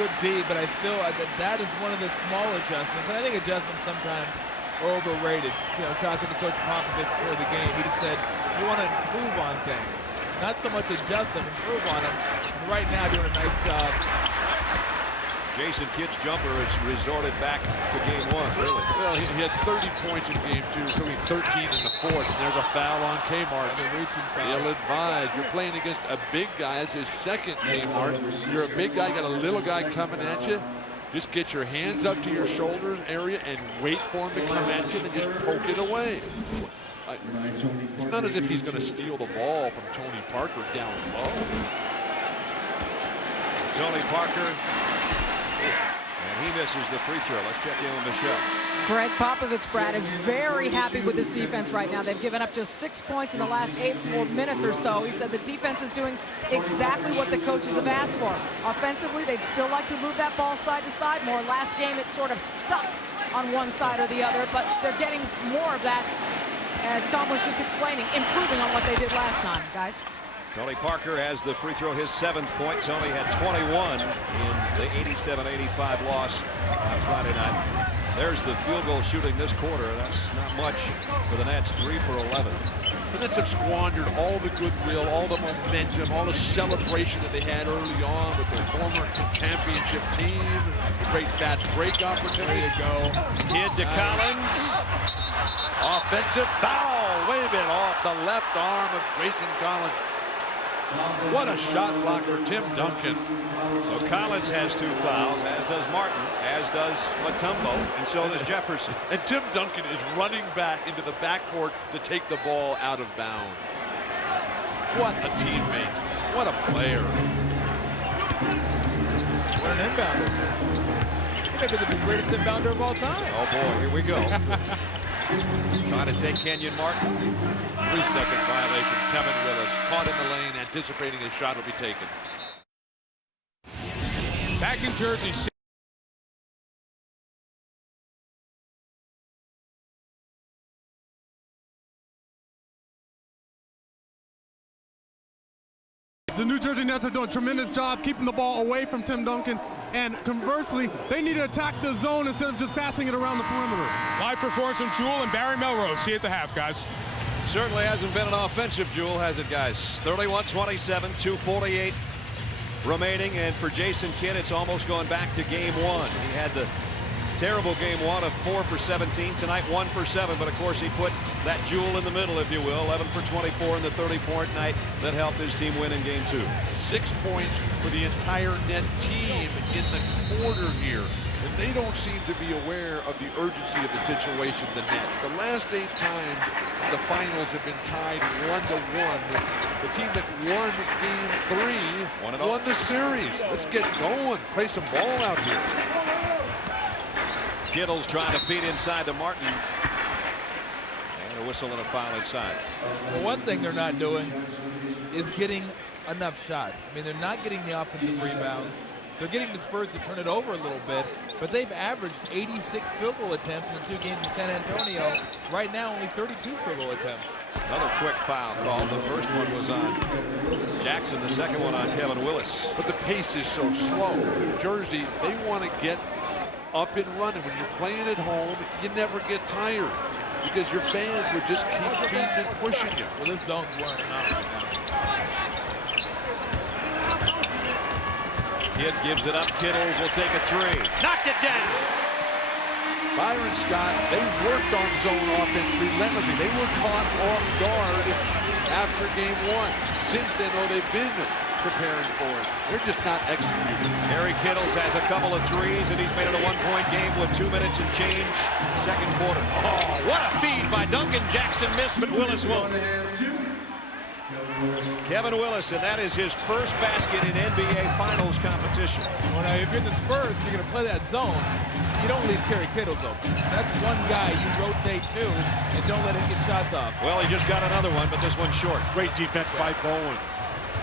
Could be, but that is one of the small adjustments. And I think adjustments sometimes are overrated. You know, talking to Coach Popovich before the game, he just said, you want to improve on things. Not so much adjust them, improve on them. And right now, doing a nice job. Jason Kidd's jumper has resorted back to game one, really. Well, he had 30 points in game two, including 13 in the fourth. And there's a foul on Kmart. Ill-advised. You're playing against a big guy. That's his second Kmart. You're a big guy, got a little guy coming at you. Just get your hands up to your shoulders area and wait for him to come at you and just poke it away. It's not as if he's going to steal the ball from Tony Parker down low. Tony Parker, and he misses the free throw. Let's check in with Michelle. Greg Popovich, Brad, is very happy with his defense right now. They've given up just 6 points in the last 8 minutes or so. He said the defense is doing exactly what the coaches have asked for. Offensively, they'd still like to move that ball side to side more. Last game, it sort of stuck on one side or the other, but they're getting more of that, as Tom was just explaining, improving on what they did last time, guys. Tony Parker has the free throw, his 7th point. Tony had 21 in the 87-85 loss on Friday night. There's the field goal shooting this quarter. That's not much for the Nets. 3 for 11. The Nets have squandered all the goodwill, all the momentum, all the celebration that they had early on with their former championship team. The great fast break opportunity to go. Kidd to Collins. Offensive foul. Waving off the left arm of Grayson Collins. What a shot block for Tim Duncan. So Collins has 2 fouls, as does Martin, as does Mutombo, and so does Jefferson. And Tim Duncan is running back into the backcourt to take the ball out of bounds. What a teammate. What a player. What an inbounder. He may be the greatest inbounder of all time. Oh boy, here we go. Trying to take Kenyon Martin. 3-second violation. Kevin Willis caught in the lane, anticipating his shot will be taken. Back in Jersey. The New Jersey Nets are doing a tremendous job keeping the ball away from Tim Duncan, and conversely, they need to attack the zone instead of just passing it around the perimeter. Live performance from Jewel and Barry Melrose. See you at the half, guys. Certainly hasn't been an offensive Jewel, has it, guys? 31-27, 2:48 remaining, and for Jason Kidd, it's almost going back to game one. He had the terrible game one of 4 for 17. Tonight, 1 for 7, but of course he put that Jewel in the middle, if you will. 11 for 24 in the 30-point night that helped his team win in game 2. 6 points for the entire net team in the quarter here. And they don't seem to be aware of the urgency of the situation, the Nets. The last 8 times the finals have been tied 1-1. The team that won game 3 won the series. Let's get going. Play some ball out here. Kittles trying to feed inside to Martin. And a whistle and a foul inside. Well, one thing they're not doing is getting enough shots. I mean, they're not getting the offensive rebounds. They're getting the Spurs to turn it over a little bit, but they've averaged 86 field goal attempts in the 2 games in San Antonio. Right now, only 32 field goal attempts. Another quick foul call. The first one was on Jackson. The second one on Kevin Willis. But the pace is so slow. New Jersey, they want to get up and running. When you're playing at home, you never get tired because your fans would just keep feeding and pushing you. Well, this zone's wearing them out right now. Kidd gives it up. Kittles will take a 3. Knocked it down. Byron Scott, they worked on zone offense relentlessly. They were caught off guard after game 1. Since then, though, they've been preparing for it. They're just not executing. Harry Kittles has a couple of 3s, and he's made it a 1-point game with 2 minutes and change. Second quarter. Oh, what a feed by Duncan. Jackson missed, but Willis won't. Kevin Willis, and that is his first basket in NBA Finals competition. Well, now, if you're the Spurs, you're going to play that zone. You don't leave Kerry Kittles open. That's one guy you rotate to and don't let him get shots off. Well, he just got another one, but this one's short. Great defense by Bowen.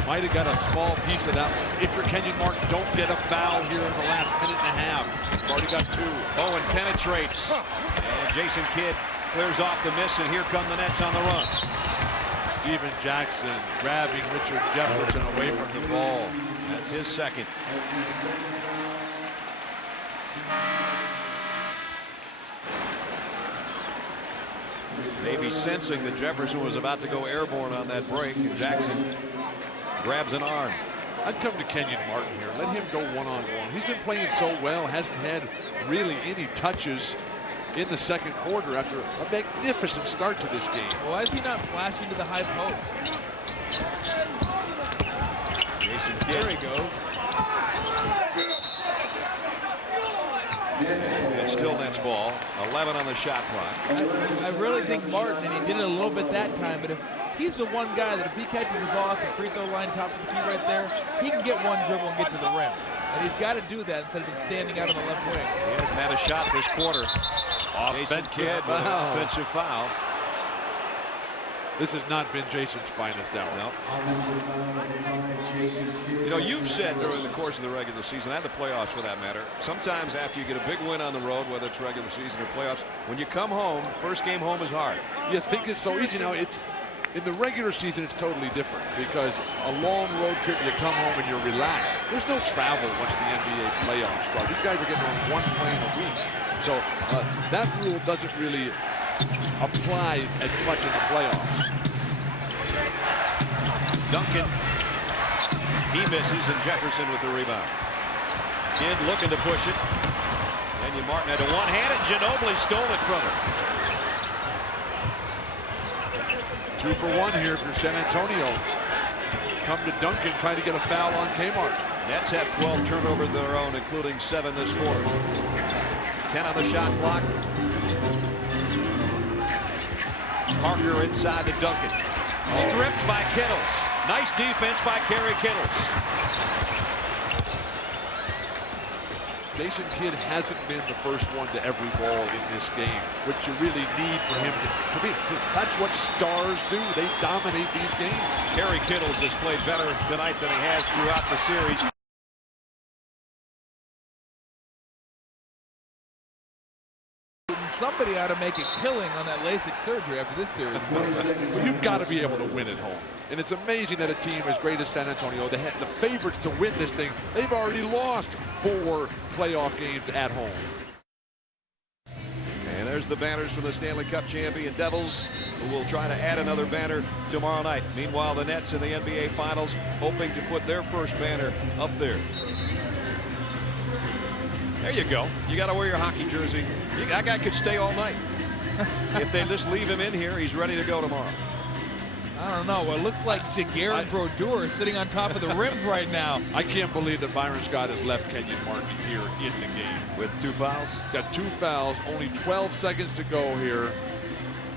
Might have got a small piece of that one. If you're Kenyon Martin, don't get a foul here in the last minute and a half. You've already got 2. Bowen penetrates, and Jason Kidd clears off the miss, and here come the Nets on the run. Steven Jackson grabbing Richard Jefferson away from the ball. That's his second. Maybe sensing that Jefferson was about to go airborne on that break, and Jackson grabs an arm. I'd come to Kenyon Martin here. Let him go one-on-one. He's been playing so well, hasn't had really any touches in the second quarter after a magnificent start to this game. Why is he not flashing to the high post? Jason Kidd. There he goes. It's still Nets ball. 11 on the shot clock. I really think Martin, and he did it a little bit that time, but he's the one guy that if he catches the ball at the free throw line, top of the key right there, he can get one dribble and get to the rim. And he's got to do that instead of just standing out on the left wing. He hasn't had a shot this quarter. Jason Kidd with an offensive foul. This has not been Jason's finest hour. No. You know, you've said during the course of the regular season and the playoffs for that matter, sometimes after you get a big win on the road, whether it's regular season or playoffs, when you come home, first game home is hard. You think it's so easy. Now, it's in the regular season, it's totally different because a long road trip, you come home and you're relaxed. There's no travel once the NBA playoffs start. These guys are getting on one plane a week. So that rule doesn't really apply as much in the playoffs. Duncan, he misses, and Jefferson with the rebound. Kidd looking to push it. Kenyon Martin had a one-hand, and Ginobili stole it from him. 2 for 1 here for San Antonio. Come to Duncan, trying to get a foul on Kmart. Nets have 12 turnovers of their own, including 7 this quarter. 10 on the shot clock. Parker inside to Duncan. Stripped by Kittles. Nice defense by Kerry Kittles. Jason Kidd hasn't been the first one to every ball in this game, which you really need for him to be. That's what stars do. They dominate these games. Kerry Kittles has played better tonight than he has throughout the series. Somebody ought to make a killing on that LASIK surgery after this series. Well, you've got to be able to win at home. And it's amazing that a team as great as San Antonio, they had the favorites to win this thing. They've already lost 4 playoff games at home. And there's the banners from the Stanley Cup champion Devils, who will try to add another banner tomorrow night. Meanwhile, the Nets in the NBA Finals hoping to put their first banner up there. There you go. You got to wear your hockey jersey. That guy could stay all night. If they just leave him in here, he's ready to go tomorrow. I don't know. Well, it looks like Jaguar Brodeur is sitting on top of the rims right now. I can't believe that Byron Scott has left Kenyon Martin here in the game. With 2 fouls? Got 2 fouls, only 12 seconds to go here.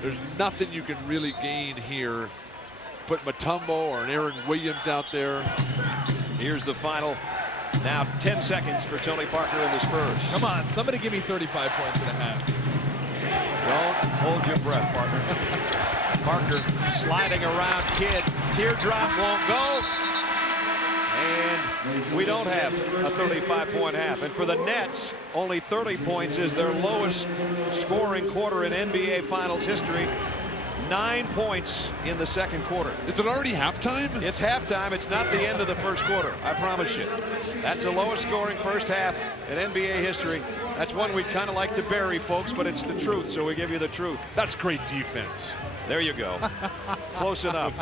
There's nothing you can really gain here. Put Mutombo or an Aaron Williams out there. Here's the final. Now 10 seconds for Tony Parker and the Spurs. Come on, somebody give me 35 points and a half. Don't hold your breath, partner. Parker sliding around Kidd. Teardrop won't go. And we don't have a 35-point half. And for the Nets, only 30 points is their lowest scoring quarter in NBA Finals history. 9 points in the second quarter. Is it already halftime? It's halftime. It's not the end of the first quarter. I promise you. That's the lowest scoring first half in NBA history. That's one we'd kind of like to bury, folks, but it's the truth, so we give you the truth. That's great defense. There you go. Close enough.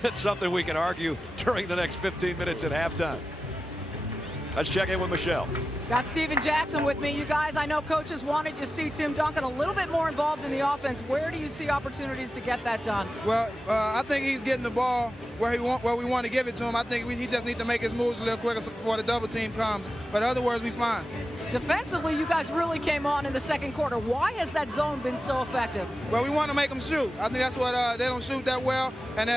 That's something we can argue during the next 15 minutes at halftime. Let's check in with Michelle. Got Steven Jackson with me. You guys, I know coaches wanted to see Tim Duncan a little bit more involved in the offense. Where do you see opportunities to get that done? Well, I think he's getting the ball where we want to give it to him. I think he just needs to make his moves a little quicker before the double team comes. But in other words, we fine. Defensively, you guys really came on in the second quarter. Why has that zone been so effective? Well, we want to make them shoot. I think that's what they don't shoot that well. And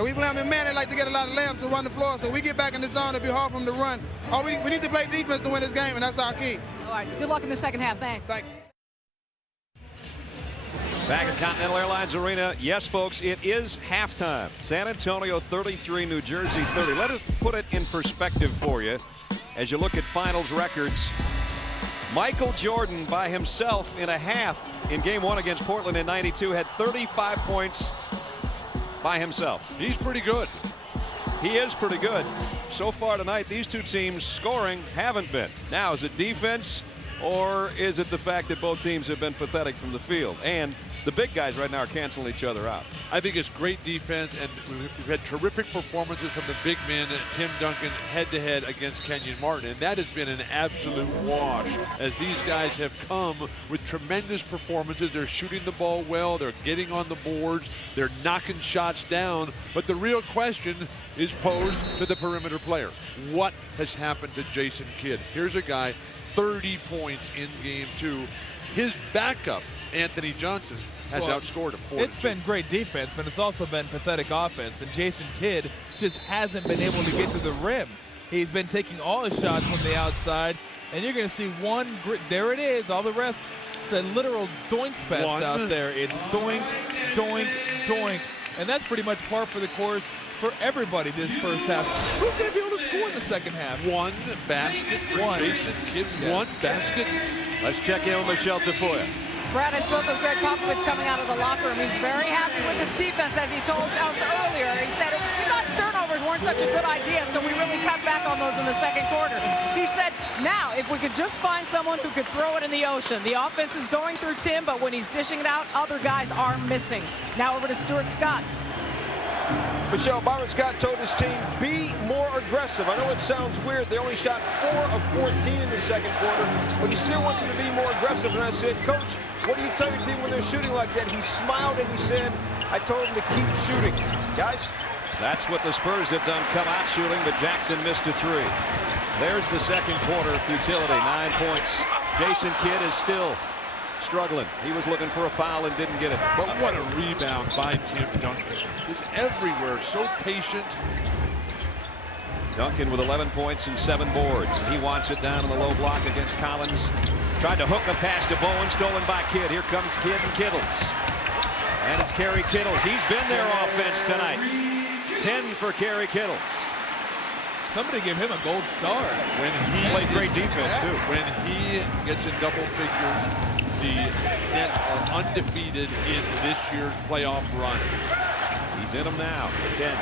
And we play them in man, they like to get a lot of layups and run the floor. So we get back in the zone, it'll be hard for them to run. We need to play defense to win this game, and that's our key. All right, good luck in the second half. Thanks. Thank you. Back at Continental Airlines Arena, yes, folks, it is halftime. San Antonio 33, New Jersey 30. Let us put it in perspective for you as you look at finals records. Michael Jordan by himself in a half in Game 1 against Portland in '92 had 35 points by himself. He's pretty good. He is pretty good. So far tonight, these two teams scoring haven't been. Now, is it defense or is it the fact that both teams have been pathetic from the field? And the big guys right now are canceling each other out. I think it's great defense, and we've had terrific performances from the big men, Tim Duncan, head-to-head against Kenyon Martin, and that has been an absolute wash as these guys have come with tremendous performances. They're shooting the ball well, they're getting on the boards, they're knocking shots down, but the real question is posed to the perimeter player. What has happened to Jason Kidd? Here's a guy, 30 points in Game 2. His backup, Anthony Johnson, has outscored him. It's been great defense, but it's also been pathetic offense, and Jason Kidd just hasn't been able to get to the rim. He's been taking all his shots from the outside, and you're going to see one there it is. All the rest, it's a literal doink fest out there. It's doink, doink, doink, and that's pretty much par for the course for everybody this first half. Who's going to be able to score in the second half? One basket for Jason Kidd. One basket. Let's check in with Michelle Tafoya. Brad, I spoke with Greg Popovich coming out of the locker room. He's very happy with his defense, as he told us earlier. He said we thought turnovers weren't such a good idea, so we really cut back on those in the second quarter. He said, now, if we could just find someone who could throw it in the ocean. The offense is going through Tim, but when he's dishing it out, other guys are missing. Now over to Stuart Scott. Michelle, Byron Scott told his team, be more aggressive. I know it sounds weird. They only shot 4 of 14 in the second quarter, but he still wants them to be more aggressive. And I said, Coach, what do you tell your team when they're shooting like that? He smiled and he said, I told him to keep shooting. Guys? That's what the Spurs have done, come out shooting, but Jackson missed a 3. There's the second quarter futility, 9 points. Jason Kidd is still struggling. He was looking for a foul and didn't get it. But what a rebound by Tim Duncan. Just everywhere, so patient. Duncan with 11 points and 7 boards. He wants it down in the low block against Collins. Tried to hook a pass to Bowen, stolen by Kidd. Here comes Kidd and Kittles. And it's Kerry Kittles. He's been their offense tonight. 10 for Kerry Kittles. Somebody give him a gold star. When he played great defense, too. When he gets in double figures, the Nets are undefeated in this year's playoff run. He's in them now, 10.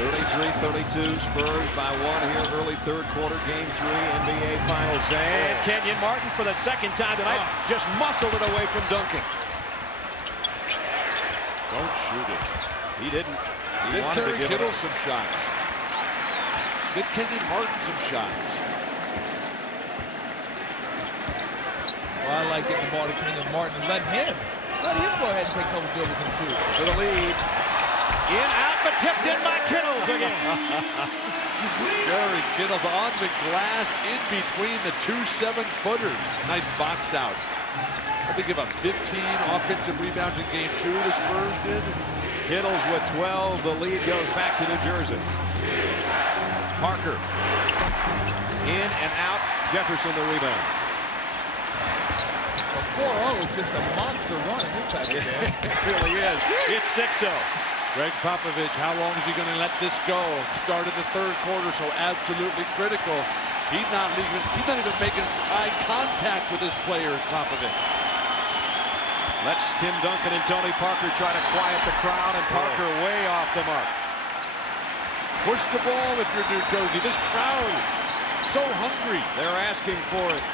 33-32, Spurs by 1 here, early third quarter, Game 3, NBA Finals. And Kenyon Martin for the second time tonight just muscled it away from Duncan. Don't shoot it. He didn't. He Get wanted Kerry to give Kittles it some shots. Get Kenyon Martin some shots. Well, I like getting the ball to Kenyon Martin and let him go ahead and take a couple dribbles and shoot. for the lead. In, out, but tipped in by Kittles again. Kerry Kittles on the glass in between the 2 7-footers. Nice box out. I think about 15 offensive rebounds in Game 2 the Spurs did. Kittles with 12. The lead goes back to New Jersey. Parker. In and out. Jefferson the rebound. Well, 4-0 is just a monster run in this type of game. It really is. It's 6-0. Greg Popovich, how long is he going to let this go? Started the third quarter, so absolutely critical. He's not even making eye contact with his players, Popovich. Let's Tim Duncan and Tony Parker try to quiet the crowd, and Parker way off the mark. Push the ball if you're New Jersey. This crowd, so hungry. They're asking for it.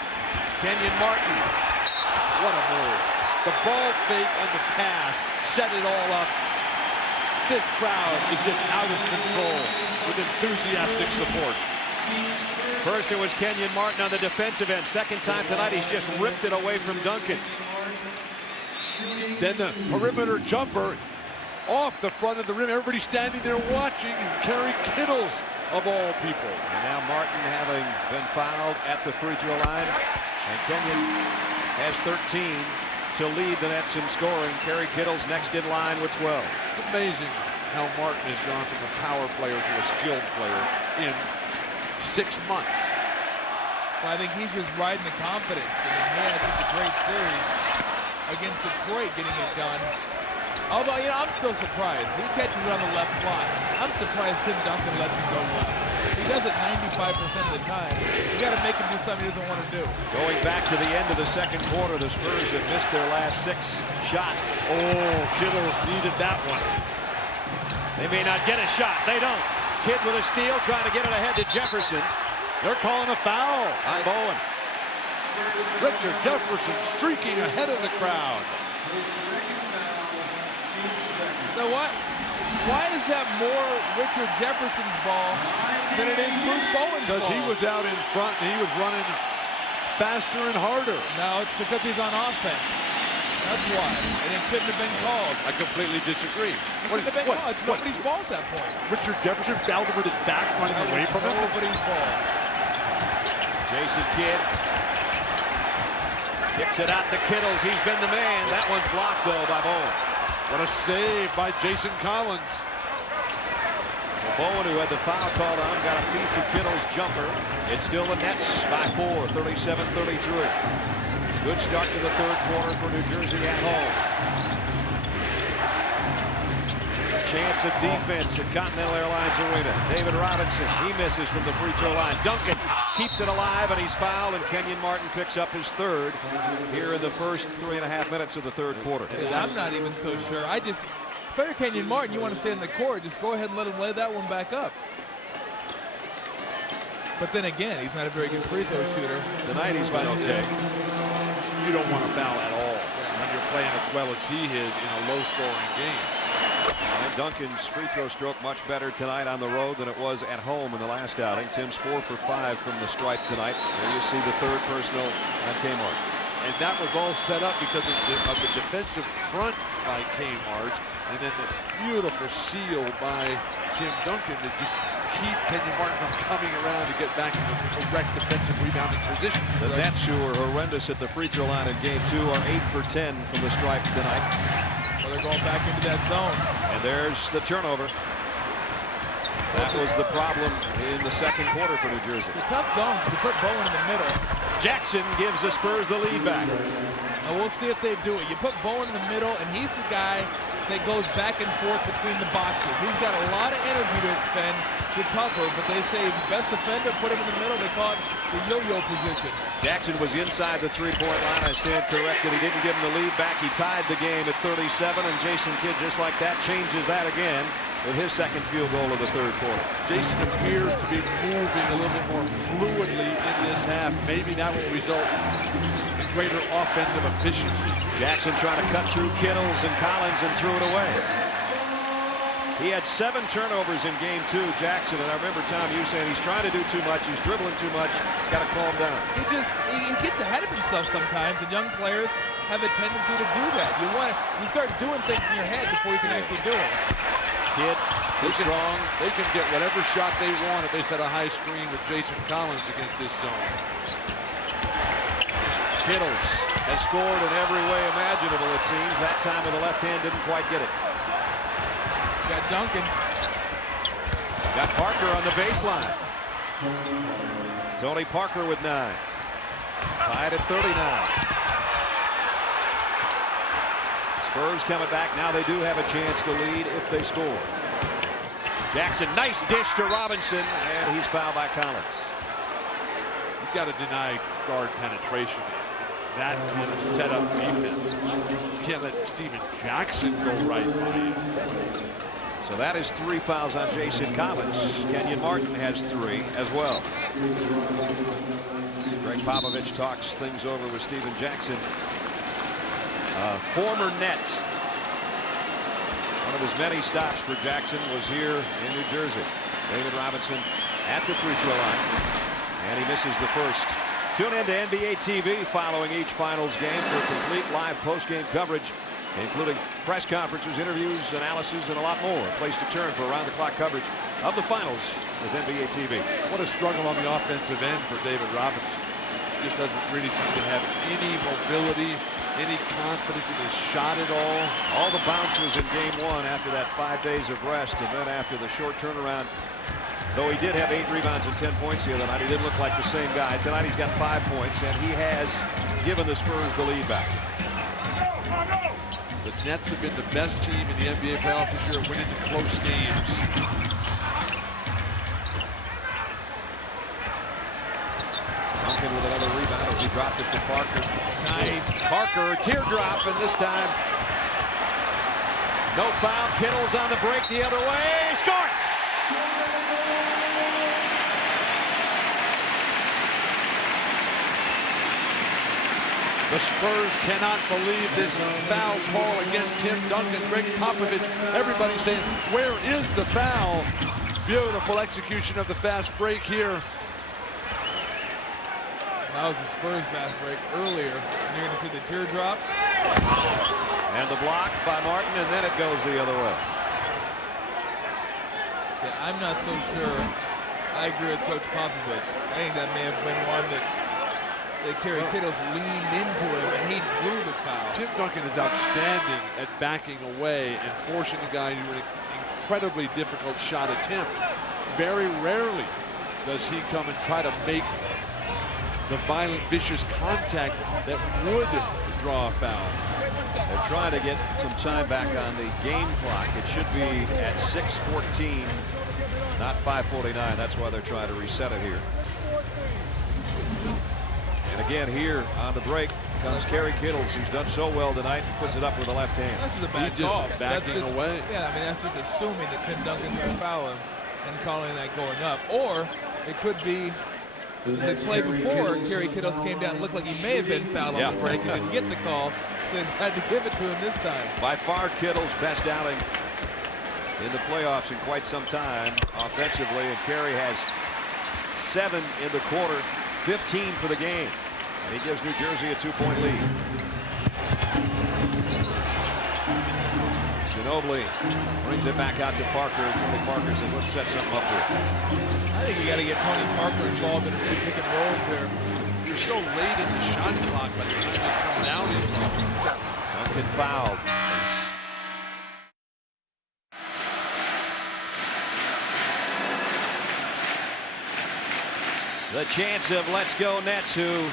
Kenyon Martin. What a move. The ball fake on the pass set it all up. This crowd is just out of control with enthusiastic support. First it was Kenyon Martin on the defensive end. Second time tonight he's just ripped it away from Duncan. Then the perimeter jumper off the front of the rim. Everybody standing there watching. Kerry Kittles of all people. And now Martin having been fouled at the free throw line. And Kenyon has 13. to lead the Nets in scoring. Kerry Kittles next in line with 12. It's amazing how Martin has gone from a power player to a skilled player in 6 months. Well, I think he's just riding the confidence. I mean, he had such a great series against Detroit getting it done. Although, you know, I'm still surprised. He catches it on the left block. I'm surprised Tim Duncan lets him go left. He does it 95% of the time. You got to make him do something he doesn't want to do. Going back to the end of the second quarter, the Spurs have missed their last 6 shots. Oh, Kittles needed that one. They may not get a shot. They don't. Kidd with a steal, trying to get it ahead to Jefferson. They're calling a foul on Bowen. Richard Jefferson streaking ahead of the crowd. So what? Why is that more Richard Jefferson's ball than it is Bruce Bowen's ball? Because he was out in front and he was running faster and harder. No, it's because he's on offense. That's why. And it shouldn't have been called. I completely disagree. It shouldn't have been called. It's nobody's ball at that point. Richard Jefferson fouled him with his back running away from him. Nobody's ball. Jason Kidd kicks it out to Kittles. He's been the man. That one's blocked, though, by Bowen. What a save by Jason Collins. So Bowen, who had the foul called on him, got a piece of Kittles' jumper. It's still the Nets by 4, 37-33. Good start to the third quarter for New Jersey at home. Chance of defense at Continental Airlines Arena. David Robinson, he misses from the free throw line. Duncan keeps it alive, and he's fouled, and Kenyon Martin picks up his third here in the first 3.5 minutes of the third quarter. I'm not even so sure. If you're Kenyon Martin, you want to stay in the court, just go ahead and let him lay that one back up. But then again, he's not a very good free throw shooter. Tonight he's been okay. You don't want to foul at all when you're playing as well as he is in a low-scoring game. And Duncan's free throw stroke much better tonight on the road than it was at home in the last outing. Tim's 4 for 5 from the stripe tonight. There you see the third personal on Kmart. And that was all set up because of the defensive front by Kmart, and then the beautiful seal by Tim Duncan to just keep Kenyon Martin from coming around to get back in the correct defensive rebounding position. The Nets, who were horrendous at the free throw line in game 2, are 8 for 10 from the stripe tonight. Well, they're going back into that zone. And there's the turnover. That was the problem in the second quarter for New Jersey. It's a tough zone because you put Bowen in the middle. Jackson gives the Spurs the lead back. And we'll see if they do it. You put Bowen in the middle, and he's the guy that goes back and forth between the boxes. He's got a lot of energy to expend to cover, but they say the best defender, put him in the middle. They call it the yo-yo position. Jackson was inside the three-point line. I stand corrected. He didn't give him the lead back. He tied the game at 37, and Jason Kidd, just like that, changes that again with his second field goal of the third quarter. Jason appears to be moving a little bit more fluidly in this half. Maybe that will result in greater offensive efficiency. Jackson trying to cut through Kittles and Collins and threw it away. He had 7 turnovers in game 2, Jackson, and I remember, Tom, you saying he's trying to do too much, he's dribbling too much, he's got to calm down. He gets ahead of himself sometimes, and young players have a tendency to do that. You start doing things in your head before you can actually do it. Kidd, too strong. They can get whatever shot they want if they set a high screen with Jason Collins against this zone. Kittles has scored in every way imaginable, it seems. That time with the left hand didn't quite get it. Got Duncan. Got Parker on the baseline. Tony Parker with 9. Tied at 39. Spurs coming back. Now they do have a chance to lead if they score. Jackson, nice dish to Robinson, and he's fouled by Collins. You've got to deny guard penetration. That kind of setup defense. You can't let Steven Jackson go right by you. So that is 3 fouls on Jason Collins. Kenyon Martin has 3 as well. Greg Popovich talks things over with Steven Jackson. Former Net. One of his many stops for Jackson was here in New Jersey. David Robinson at the free throw line. And he misses the first. Tune in to NBA TV following each finals game for complete live post-game coverage, including press conferences, interviews, analysis, and a lot more. A place to turn for around-the-clock coverage of the finals is NBA TV. What a struggle on the offensive end for David Robinson. Just doesn't really seem to have any mobility, any confidence in his shot at all. All the bounces in game 1 after that 5 days of rest, and then after the short turnaround. Though he did have 8 rebounds and 10 points the other night, he didn't look like the same guy. Tonight he's got 5 points, and he has given the Spurs the lead back. The Nets have been the best team in the NBA playoffs this year at winning close games. Duncan with another rebound as he dropped it to Parker. Nice. Parker, teardrop, and this time no foul. Kittles on the break the other way. Score! The Spurs cannot believe this foul call against Tim Duncan. Greg Popovich, everybody saying, where is the foul? Beautiful execution of the fast break here. That was the Spurs fast break earlier. And you're going to see the teardrop. And the block by Martin, and then it goes the other way. Yeah, I'm not so sure. I agree with Coach Popovich. I think that may have been one that Kerry Kittles leaned into him, and he drew the foul. Tim Duncan is outstanding at backing away and forcing the guy to do an incredibly difficult shot attempt. Very rarely does he come and try to make the violent, vicious contact that would draw a foul. They're trying to get some time back on the game clock. It should be at 6:14, not 5:49. That's why they're trying to reset it here. And again here on the break comes Kerry Kittles, who's done so well tonight, and puts it up with the left hand. That's just a bad He call. just backing away. Yeah, I mean, that's just assuming that Tim Duncan's going to foul him and calling that going up. Or it could be the play before Kerry Kittles came down. It looked like he may have been fouled on the break and didn't get the call, so he decided to give it to him this time. By far Kittles' best outing in the playoffs in quite some time offensively, and Kerry has 7 in the quarter, 15 for the game, and he gives New Jersey a 2-point lead. Ginobili brings it back out to Parker, and Tony Parker says, let's set something up here. I think you got to get Tony Parker involved in a few pick and rolls there. You're so late in the shot clock by the time they come down his ball. Duncan fouled. The chance of Let's Go Nets, who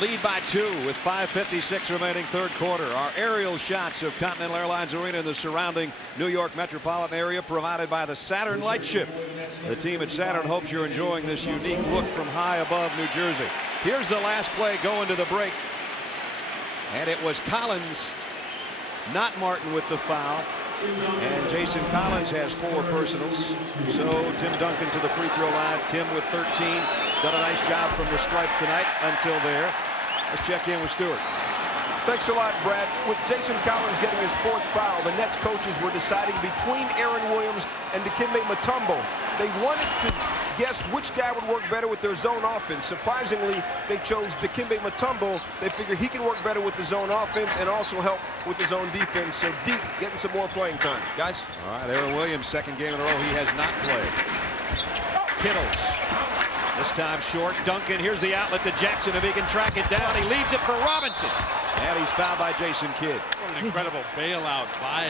lead by 2 with 5:56 remaining third quarter. Our aerial shots of Continental Airlines Arena and the surrounding New York metropolitan area provided by the Saturn Lightship. The team at Saturn hopes you're enjoying this unique look from high above New Jersey. Here's the last play going to the break. And it was Collins, not Martin, with the foul. And Jason Collins has 4 personals. So Tim Duncan to the free throw line. Tim with 13. Done a nice job from the stripe tonight until there. Let's check in with Stewart. Thanks a lot, Brad. With Jason Collins getting his 4th foul, the Nets coaches were deciding between Aaron Williams and Dikembe Mutombo. They wanted to guess which guy would work better with their zone offense. Surprisingly, they chose Dikembe Mutombo. They figured he can work better with the zone offense and also help with the zone defense. So Deke getting some more playing time. Guys? All right, Aaron Williams, 2nd game in a row he has not played. Kittles. This time short. Duncan, here's the outlet to Jackson if he can track it down. He leaves it for Robinson. And he's fouled by Jason Kidd. What an incredible bailout by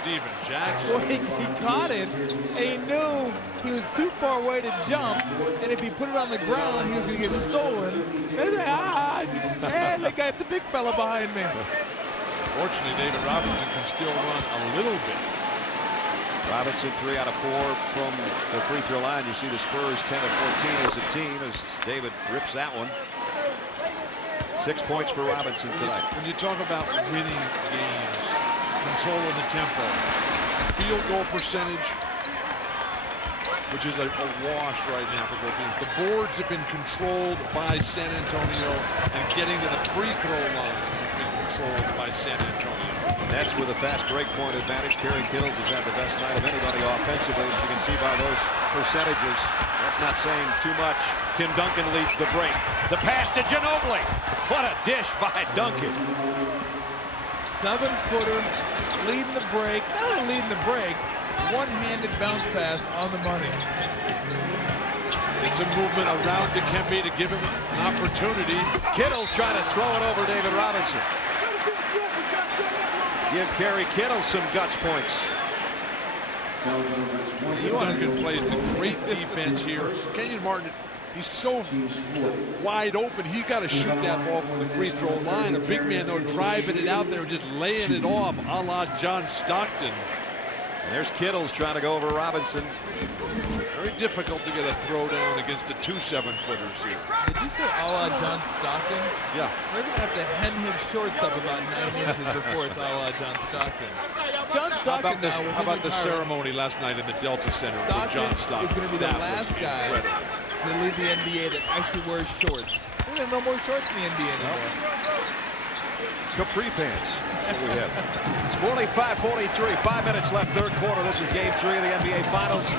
Steven Jackson. Well, he caught it, and he knew he was too far away to jump, and if he put it on the ground, he was going to get stolen. And they got the big fella behind me. Fortunately, David Robinson can still run a little bit. Robinson 3 out of 4 from the free throw line. You see the Spurs 10 of 14 as a team as David rips that one. 6 points for Robinson tonight. When you talk about winning games, control of the tempo, field goal percentage, which is a wash right now for both teams. The boards have been controlled by San Antonio, and getting to the free throw line has been controlled by San Antonio. That's with a fast break point advantage. Kerry Kittles has had the best night of anybody offensively, as you can see by those percentages. That's not saying too much. Tim Duncan leads the break. The pass to Ginobili. What a dish by Duncan. 7-footer, leading the break. Not only leading the break, one-handed bounce pass on the money. It's a movement around Dikembe to give him an opportunity. Kittles trying to throw it over David Robinson. give Kerry Kittles some guts points. Duncan plays the great defense here. Kenyon Martin, he's so wide open. He's got to shoot that ball from the free throw line. A big man, though, driving it out there, just laying it off, a la John Stockton. And there's Kittles trying to go over Robinson. Very difficult to get a throw down against the 2 7-footers here. Did you say a la John Stockton? Yeah. We're going to have to hem his shorts up about 9 inches before it's a la John Stockton. John Stockton How about the ceremony last night in the Delta Center for John Stockton? Is going to be the last guy to lead the NBA that actually wears shorts. We have no more shorts in the NBA anymore. Capri pants. That's what we have. It's 45-43. 5 minutes left, third quarter. This is game 3 of the NBA Finals.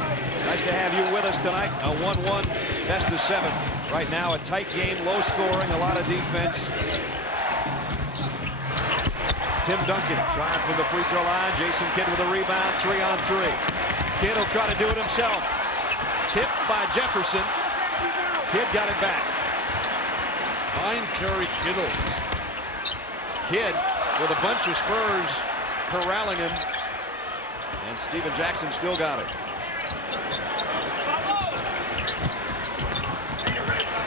Nice to have you with us tonight. A 1-1 best of 7. Right now, a tight game, low scoring, a lot of defense. Tim Duncan trying from the free throw line. Jason Kidd with a rebound, 3-on-3. Kidd will try to do it himself. Tipped by Jefferson. Kidd got it back. Fine Kerry Kittles. Kidd with a bunch of Spurs corralling him. And Steven Jackson still got it.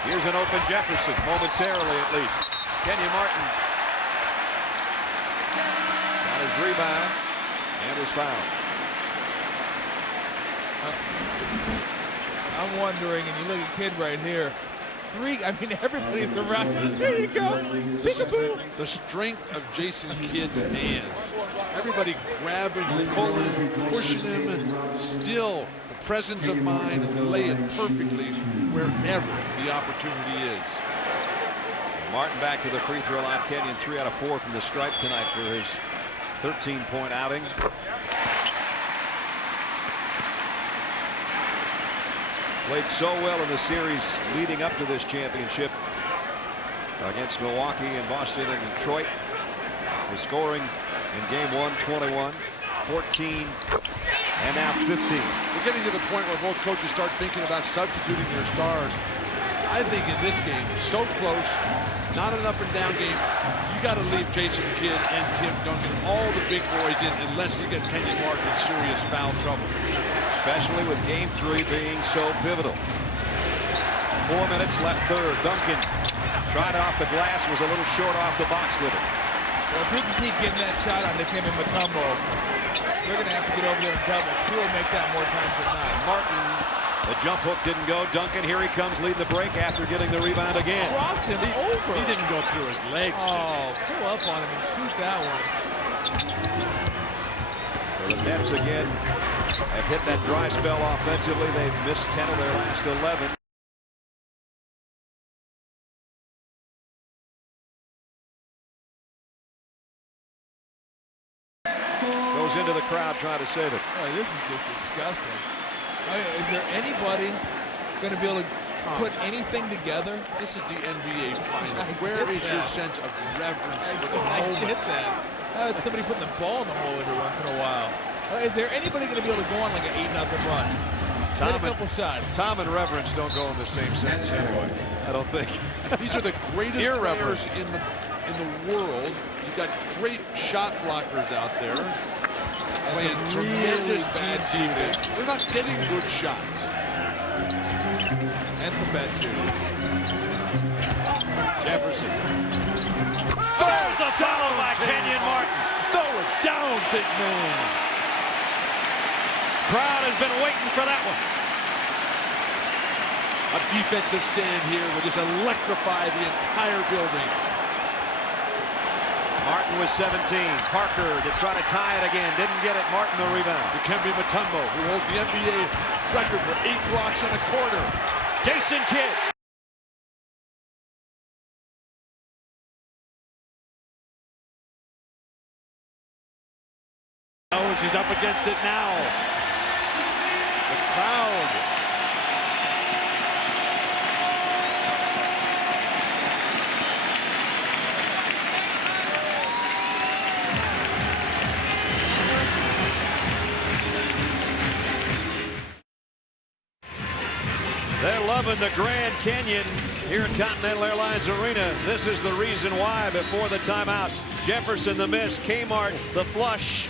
Here's an open Jefferson, momentarily at least. Kenyon Martin got his rebound and is fouled. I'm wondering, and you look at Kidd right here. Everybody's around. There you go. Peekaboo. The strength of Jason Kidd's hands. Everybody grabbing, pulling, pushing him. Still, the presence of mind to lay it perfectly wherever the opportunity is. Martin back to the free throw line. Kenyon 3 out of 4 from the stripe tonight for his 13-point outing. Played so well in the series leading up to this championship against Milwaukee and Boston and Detroit. The scoring in game 1, 21, 14, and now 15. We're getting to the point where both coaches start thinking about substituting their stars. I think in this game, so close, not an up and down game, you got to leave Jason Kidd and Tim Duncan, all the big boys in, unless you get Kenyon Martin in serious foul trouble. Especially with game 3 being so pivotal. 4 minutes left, third. Duncan tried off the glass, was a little short off the box with it. Well, if he can keep getting that shot on Dikembe and Mutombo, they're going to have to get over there and double. He'll make that more times than not. Martin, the jump hook didn't go. Duncan, here he comes leading the break after getting the rebound again. Cross him over. He didn't go through his legs. Oh, pull up on him and shoot that one. So the Nets again have hit that dry spell offensively. They've missed 10 of their last 11. Goes into the crowd trying to save it. Oh, this is just disgusting. Is there anybody going to be able to put anything together? This is the NBA Finals. Where is your sense of reverence for the I moment? get that. It's somebody putting the ball in the hole every once in a while. Is there anybody going to be able to go on like an 8-0 run? Hit a couple shots. Tom and reverence don't go in the same sentence anyway. I don't think. These are the greatest players in the world. You've got great shot blockers out there playing tremendous team defense. They're not getting good shots. And some bad shooting. Jefferson. There's a foul by Kenyon Martin. Throw it down, big man. Crowd has been waiting for that one. A defensive stand here will just electrify the entire building. Martin with 17. Parker to try to tie it again. Didn't get it. Martin the rebound. Dikembe Mutombo, who holds the NBA record for 8 blocks in a quarter. Jason Kidd. Oh, she's up against it now. The crowd. They're loving the Grand Canyon here at Continental Airlines Arena. This is the reason why before the timeout, Jefferson the miss, Kmart the flush,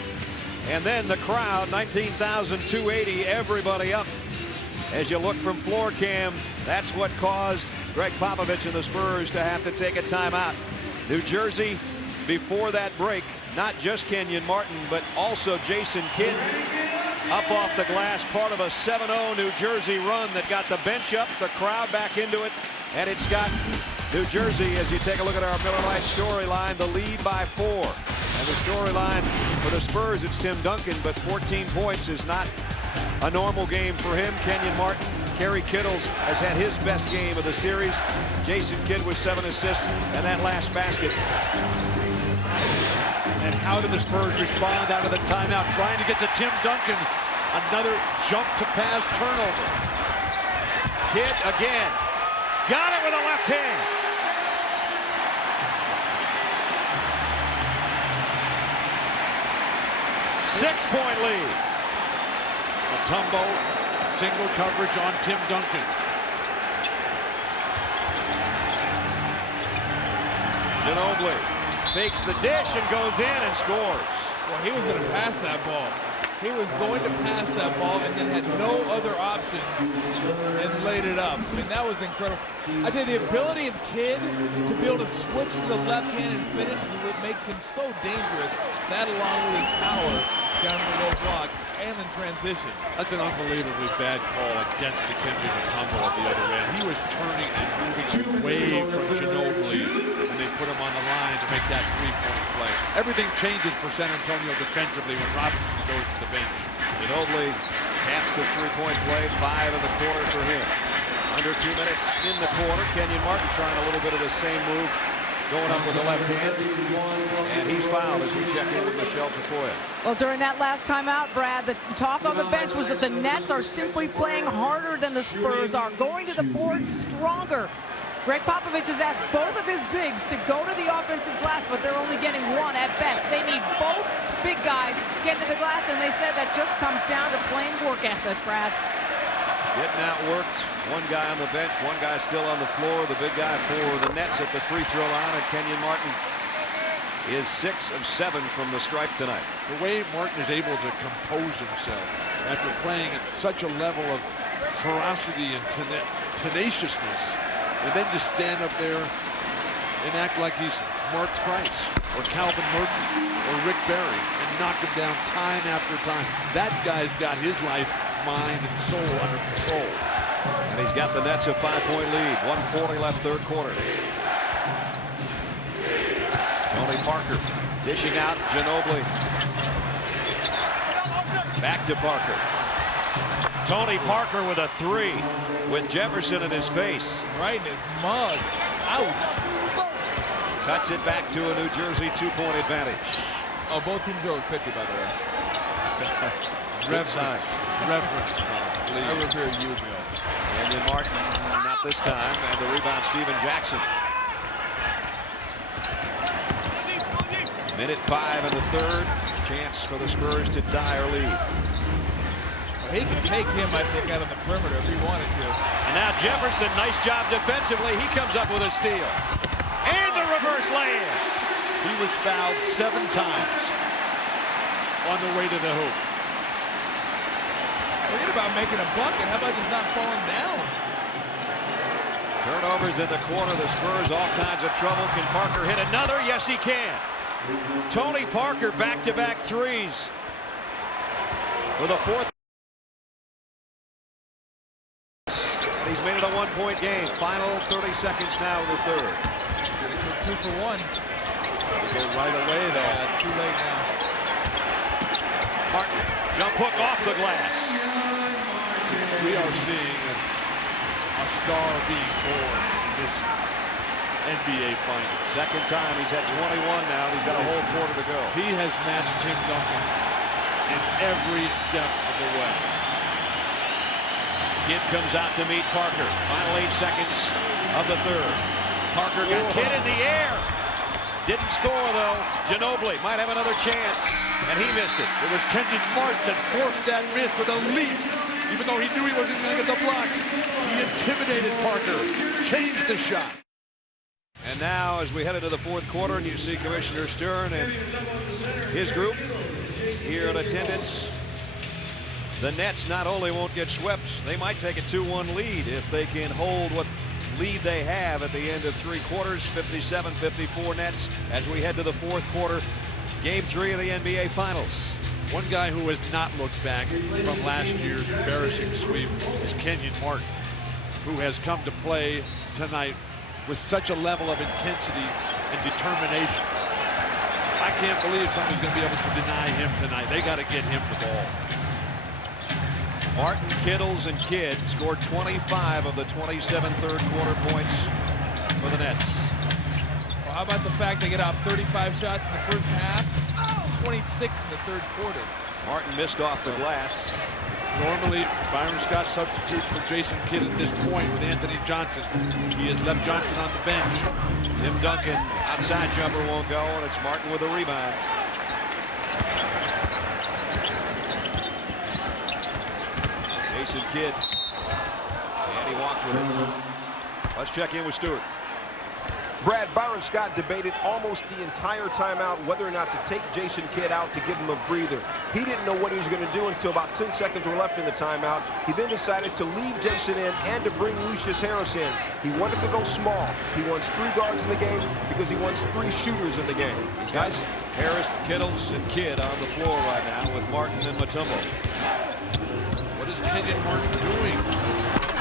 and then the crowd, 19,280, everybody up. As you look from floor cam, that's what caused Greg Popovich and the Spurs to have to take a timeout. New Jersey, before that break, not just Kenyon Martin, but also Jason Kidd up off the glass, part of a 7-0 New Jersey run that got the bench up, the crowd back into it, and it's got New Jersey, as you take a look at our Miller Lite storyline, the lead by 4. And the storyline for the Spurs, it's Tim Duncan, but 14 points is not a normal game for him. Kenyon Martin, Kerry Kittles has had his best game of the series. Jason Kidd with 7 assists and that last basket. And how did the Spurs respond out of the timeout, trying to get to Tim Duncan? Another jump to pass turnover. Kidd again. Got it with a left hand. Six-point lead. Mutombo, single coverage on Tim Duncan. Ginobili fakes the dish and goes in and scores. Well, he was going to pass that ball. He was going to pass that ball and then had no other options and laid it up. I mean, that was incredible. I tell you, the ability of Kidd to be able to switch to the left hand and finish is what makes him so dangerous. That along with his power down the low block and in transition. That's an unbelievably bad call against Dikembe Mutombo at the other end. He was turning and moving away from Ginobili, and they put him on the line to make that three-point play. Everything changes for San Antonio defensively when Robinson goes to the bench. Ginobili caps the three-point play, 5 in the quarter for him. Under 2 minutes in the quarter. Kenyon Martin trying a little bit of the same move, going up with the left hand, and he's fouled as we check in with Michelle Tafoya. Well, during that last timeout, Brad, the talk on the bench was that the Nets are simply playing harder than the Spurs are, going to the board stronger. Greg Popovich has asked both of his bigs to go to the offensive glass, but they're only getting one at best. They need both big guys getting to the glass, and they said that just comes down to plain work ethic, Brad. Getting outworked. One guy on the bench, one guy still on the floor. The big guy for the Nets at the free throw line, and Kenyon Martin is 6 of 7 from the stripe tonight. The way Martin is able to compose himself after playing at such a level of ferocity and tenaciousness, and then just stand up there and act like he's Mark Price or Calvin Murphy or Rick Barry and knock him down time after time. That guy's got his life, mind, and soul under control. And he's got the Nets a 5-point lead. 1:40 left, third quarter. Tony Parker dishing out Ginobili. Back to Parker. Tony Parker with a 3 with Jefferson in his face. Right in his mug. Ouch. Cuts it back to a New Jersey 2-point advantage. Oh, both teams are over 50, by the way. Reference, please. I revere you, Bill. Kenyon Martin, not this time, and the rebound, Steven Jackson. Minute 5 in the third. Chance for the Spurs to tie or lead. Well, he can take him, I think, out on the perimeter if he wanted to. And now Jefferson, nice job defensively. He comes up with a steal. And the reverse lay-in. He was fouled 7 times on the way to the hoop. Forget about making a bucket. How about just not falling down? Turnovers in the corner. The Spurs all kinds of trouble. Can Parker hit another? Yes, he can. Tony Parker back-to-back threes for the fourth. He's made it a 1-point game. Final 30 seconds now in the third. Get a quick 2 for 1. Go right away, though. Too late now. Martin, jump hook off the glass. We are seeing a star being born in this NBA Finals. Second time, he's at 21 now, and he's got a whole quarter to go. He has matched Tim Duncan in every step of the way. Kidd comes out to meet Parker. Final 8 seconds of the third. Parker got Kidd in the air. Didn't score, though. Ginobili might have another chance, and he missed it. It was Kenyon Martin that forced that miss with a leap. Even though he knew he wasn't going to get the block, he intimidated Parker, changed the shot. And now, as we head into the fourth quarter, and you see Commissioner Stern and his group here in attendance, the Nets not only won't get swept, they might take a 2-1 lead if they can hold what lead they have at the end of three quarters. 57-54 Nets as we head to the fourth quarter. Game 3 of the NBA Finals. One guy who has not looked back from last year's embarrassing sweep is Kenvon Martin, who has come to play tonight with such a level of intensity and determination. I can't believe somebody's going to be able to deny him tonight. They got to get him the ball. Martin, Kittles, and Kidd scored 25 of the 27 third quarter points for the Nets. Well, how about the fact they get off 35 shots in the first half, 26 in the third quarter. Martin missed off the glass. Normally, Byron Scott substitutes for Jason Kidd at this point with Anthony Johnson. He has left Johnson on the bench. Tim Duncan, outside jumper won't go, and it's Martin with a rebound. Jason Kidd, and he walked with it. Let's check in with Stewart. Brad, Byron Scott debated almost the entire timeout whether or not to take Jason Kidd out to give him a breather. He didn't know what he was going to do until about 10 seconds were left in the timeout. He then decided to leave Jason in and to bring Lucious Harris in. He wanted to go small. He wants 3 guards in the game because he wants 3 shooters in the game. He's got Harris, Kittles, and Kidd on the floor right now with Martin and Mutombo. What is Kenvon Martin doing?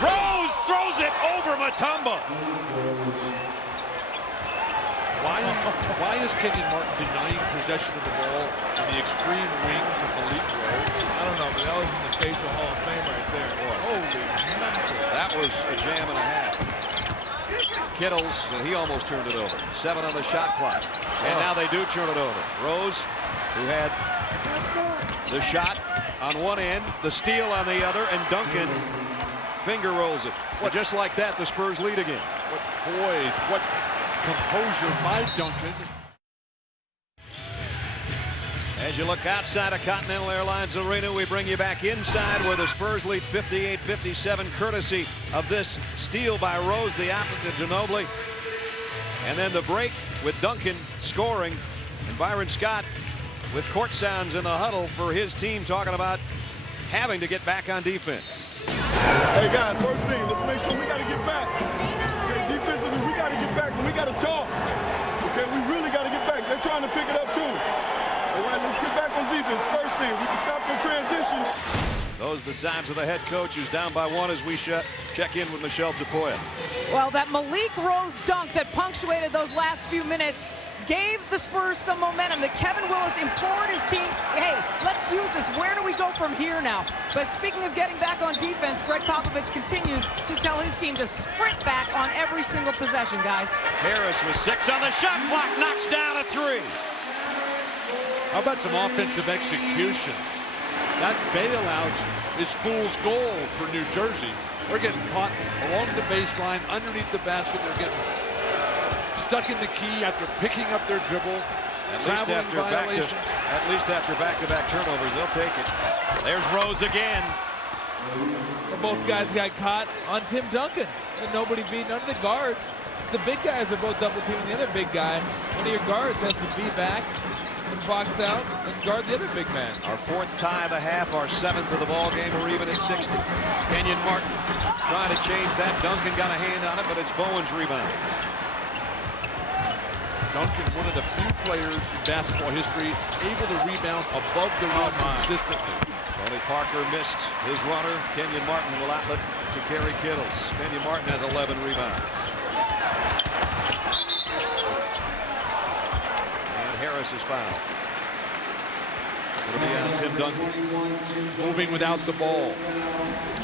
Rose throws it over Mutombo. Why is Kenvon Martin denying possession of the ball in the extreme wing to Malik Rose? I don't know, but that was in the facial Hall of Fame right there. Holy mackerel. That was a jam and a half. Kittles, and he almost turned it over. 7 on the shot clock. And now they do turn it over. Rose, who had the shot on one end, the steal on the other, and Duncan finger rolls it. Well, just like that, the Spurs lead again. What poise, what composure by Duncan. As you look outside of Continental Airlines Arena, we bring you back inside where the Spurs lead 58-57, courtesy of this steal by Rose, the opposite to Ginobili. And then the break with Duncan scoring, and Byron Scott with court sounds in the huddle for his team, talking about having to get back on defense. Hey guys, first thing, let's make sure we got to get back. Okay, defensively, we got to get back and we got to talk. Okay, we really got to get back. They're trying to pick it up too. All right, let's get back on defense. First thing, we can stop the transition. Those are the signs of the head coach, who's down by 1 as we check in with Michelle Tafoya. Well, that Malik Rose dunk that punctuated those last few minutes gave the Spurs some momentum. That Kevin Willis implored his team, hey, let's use this. Where do we go from here now? But speaking of getting back on defense, Greg Popovich continues to tell his team to sprint back on every single possession, guys. Harris with 6 on the shot clock, knocks down a 3. How about some offensive execution? That bailout is fool's gold for New Jersey. They're getting caught along the baseline, underneath the basket. They're getting stuck in the key after picking up their dribble. At least after back-to-back turnovers, they'll take it. There's Rose again. Well, both guys got caught on Tim Duncan. And nobody beat none of the guards. The big guys are both double teaming the other big guy. One of your guards has to be back and box out and guard the other big man. Our 4th tie of the half, our 7th of the ball game. We're even at 60. Kenvon Martin trying to change that. Duncan got a hand on it, but it's Bowen's rebound. Duncan, one of the few players in basketball history able to rebound above the rim consistently. Tony Parker missed his runner. Kenvon Martin will outlet to Kerry Kittles. Kenvon Martin has 11 rebounds. And Harris is fouled. It'll be on Tim Duncan. Moving without the ball.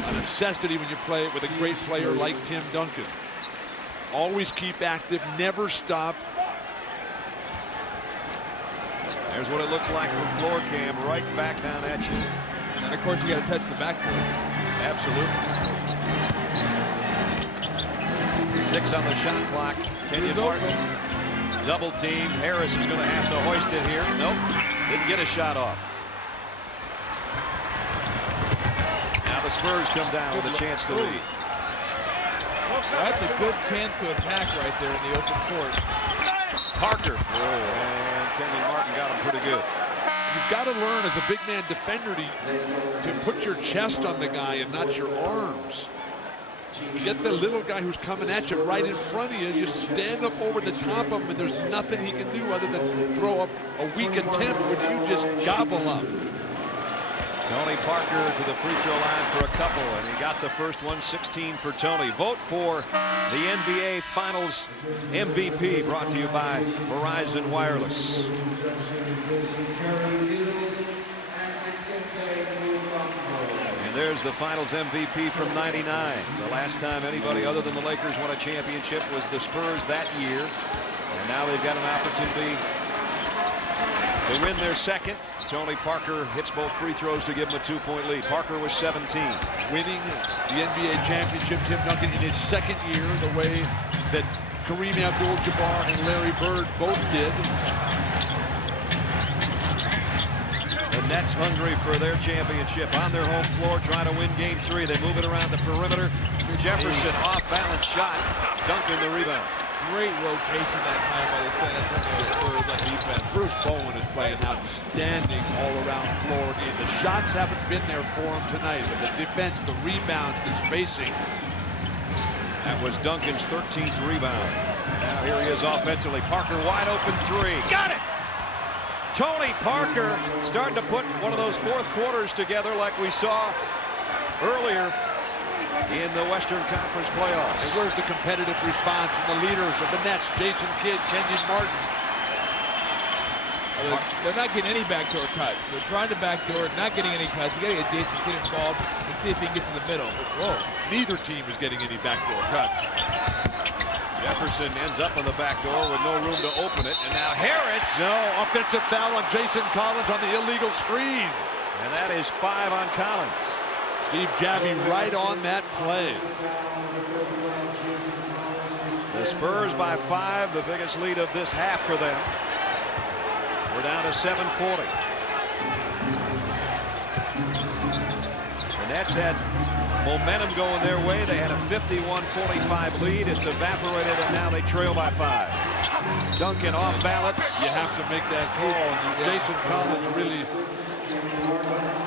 A necessity when you play with a great player like Tim Duncan. Always keep active, never stop. There's what it looks like from floor cam, right back down at you. And of course, you got to touch the backboard. Absolutely. 6 on the shot clock. Kenvon Martin, double team. Harris is going to have to hoist it here. Nope, didn't get a shot off. Now the Spurs come down with a chance to lead. That's a good chance to attack right there in the open court. Parker. And Kenvon Martin got him pretty good. You've got to learn as a big man defender to put your chest on the guy and not your arms. You get the little guy who's coming at you right in front of you, you stand up over the top of him, and there's nothing he can do other than throw up a weak attempt, which you just gobble up. Tony Parker to the free throw line for a couple, and he got the first one, 16 for Tony. Vote for the NBA Finals MVP, brought to you by Verizon Wireless. And there's the Finals MVP from '99. The last time anybody other than the Lakers won a championship was the Spurs that year. And now they've got an opportunity to win their second. Tony Parker hits both free throws to give him a 2-point lead. Parker was 17. Winning the NBA championship, Tim Duncan, in his second year, the way that Kareem Abdul-Jabbar and Larry Bird both did. The Nets hungry for their championship on their home floor, trying to win game 3. They move it around the perimeter. Jefferson off balance shot. Duncan the rebound. Great rotation that time by the San Antonio Spurs on defense. Bruce Bowen is playing outstanding all around floor. The shots haven't been there for him tonight, but the defense, the rebounds, the spacing. That was Duncan's 13th rebound. Now here he is offensively. Parker wide open 3. Got it! Tony Parker starting to put one of those fourth quarters together like we saw earlier in the Western Conference playoffs. And where's the competitive response from the leaders of the Nets, Jason Kidd, Kenvon Martin? They're not getting any backdoor cuts. They're trying to backdoor, not getting any cuts. You got to get Jason Kidd involved and see if he can get to the middle. Whoa. Neither team is getting any backdoor cuts. Jefferson ends up on the back door with no room to open it. And now Harris. No, offensive foul on Jason Collins on the illegal screen. And that is 5 on Collins. Steve Jabbie right on that play. The Spurs by 5, the biggest lead of this half for them. We're down to 7:40. The Nets had momentum going their way. They had a 51-45 lead. It's evaporated, and now they trail by 5. Duncan off balance. You have to make that call. And Jason Collins really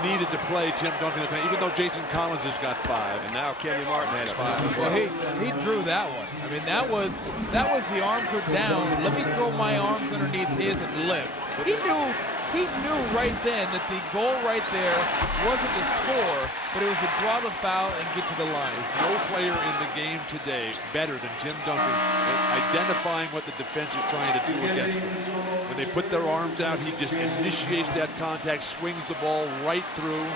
needed to play Tim Duncan, even though Jason Collins has got 5. And now Kenvon Martin has 5. Well, he drew that one. I mean, that was the arms are down. Let me throw my arms underneath his and lift. He knew right then that the goal right there wasn't the score, but it was to draw the foul and get to the line. No player in the game today better than Tim Duncan at identifying what the defense is trying to do against him. When they put their arms out, he just initiates that contact, swings the ball right through.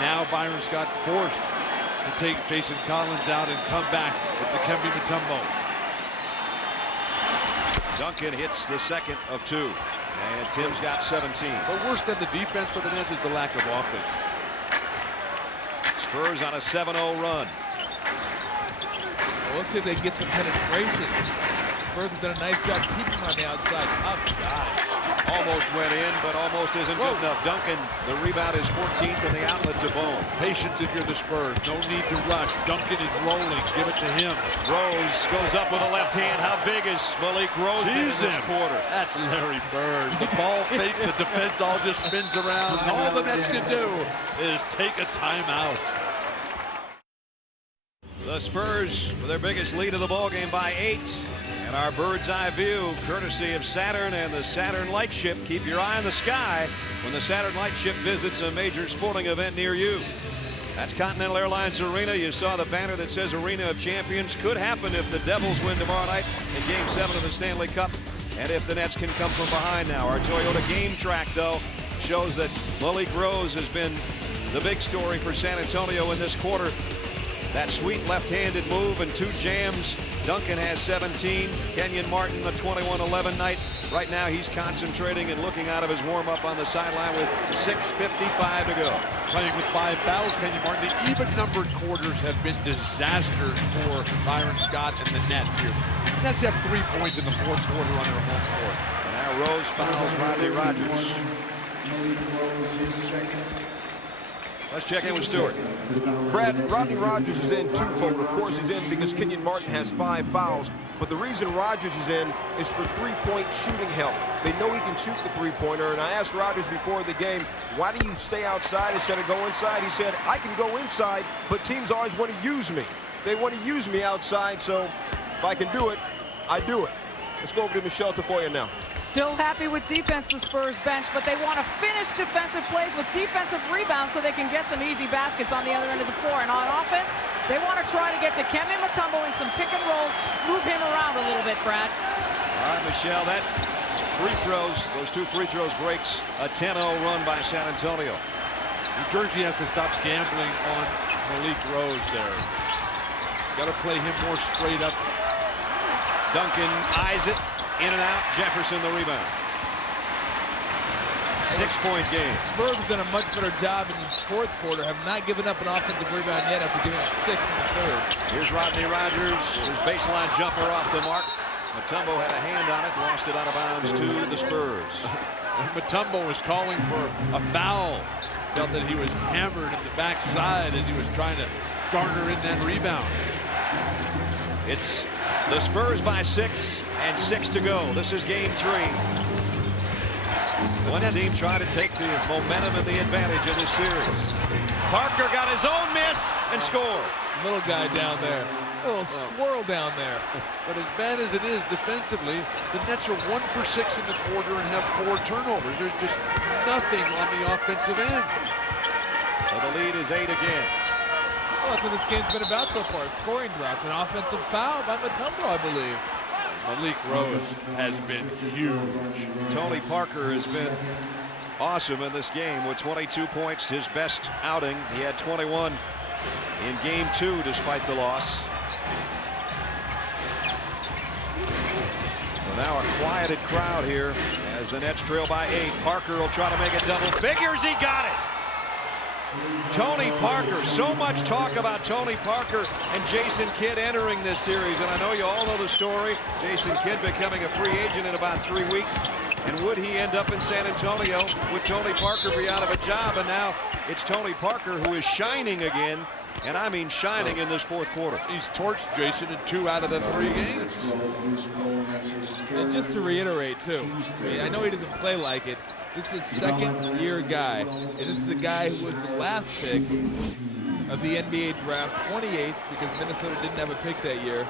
Now Byron Scott forced to take Jason Collins out and come back with Dikembe Mutombo. Duncan hits the second of 2. And Tim's got 17. But worse than the defense for the Nets is the lack of offense. Spurs on a 7-0 run. Well, let's see if they can get some penetration. Spurs have done a nice job keeping him on the outside. Tough shot. Almost went in, but almost isn't good enough. Duncan, the rebound is 14th, and the outlet to Bowen. Patience if you're the Spurs. No need to rush. Duncan is rolling. Give it to him. Rose goes up with a left hand. How big is Malik Rose in this quarter? That's Larry Bird. The ball fake, the defense all just spins around. All the Nets can do is take a timeout. The Spurs with their biggest lead of the ballgame by 8. And our bird's eye view, courtesy of Saturn and the Saturn Lightship. Keep your eye on the sky when the Saturn Lightship visits a major sporting event near you. That's Continental Airlines Arena. You saw the banner that says Arena of Champions. Could happen if the Devils win tomorrow night in Game 7 of the Stanley Cup. And if the Nets can come from behind now. Our Toyota Game Track, though, shows that Malik Rose has been the big story for San Antonio in this quarter. That sweet left-handed move and 2 jams. Duncan has 17. Kenvon Martin, a 21-11 night. Right now, he's concentrating and looking out of his warm-up on the sideline with 6:55 to go. Playing with 5 fouls, Kenvon Martin. The even-numbered quarters have been disasters for Byron Scott and the Nets here. The Nets have 3 points in the fourth quarter on their home court. And now Rose fouls Rodney Rogers. Let's check in with Stewart. Brad, Rodney Rogers is in twofold. Of course, he's in because Kenyon Martin has 5 fouls. But the reason Rogers is in is for three-point shooting help. They know he can shoot the three-pointer. And I asked Rogers before the game, why do you stay outside instead of go inside? He said, I can go inside, but teams always want to use me. They want to use me outside, so if I can do it, I do it. Let's go over to Michelle Tafoya now. Still happy with defense, the Spurs bench, but they want to finish defensive plays with defensive rebounds so they can get some easy baskets on the other end of the floor. And on offense, they want to try to get to Dikembe and Mutombo in some pick and rolls, move him around a little bit, Brad. All right, Michelle, that free throws, those 2 free throws breaks a 10-0 run by San Antonio. New Jersey has to stop gambling on Malik Rose there. Got to play him more straight up. Duncan eyes it, in and out. Jefferson the rebound. 6-point game. Spurs have done a much better job in the fourth quarter, have not given up an offensive rebound yet after giving up 6 in the third. Here's Rodney Rogers, his baseline jumper off the mark. Mutombo had a hand on it, lost it out of bounds to the Spurs. Mutombo was calling for a foul. Felt that he was hammered in the backside as he was trying to garner in that rebound. It's the Spurs by 6 and 6 to go. This is game 3. One team trying to take the momentum and the advantage of this series. Parker got his own miss and scored. Little guy down there. Little squirrel down there. But as bad as it is defensively, the Nets are 1 for 6 in the quarter and have 4 turnovers. There's just nothing on the offensive end. So the lead is 8 again. Well, that's what this game's been about so far. Scoring droughts, an offensive foul by Mutombo, I believe. Malik Rose has been huge. Tony Parker has been awesome in this game with 22 points, his best outing. He had 21 in game 2 despite the loss. So now a quieted crowd here as the Nets trail by 8. Parker will try to make it double figures. He got it. Tony Parker, so much talk about Tony Parker and Jason Kidd entering this series, and I know you all know the story. Jason Kidd becoming a free agent in about 3 weeks, and would he end up in San Antonio with Tony Parker be out of a job? And now it's Tony Parker who is shining again, and I mean shining in this fourth quarter. He's torched Jason in 2 out of the 3 games. And just to reiterate too, I know he doesn't play like it. This is a 2nd-year guy, and this is a guy who was the last pick of the NBA draft, 28, because Minnesota didn't have a pick that year,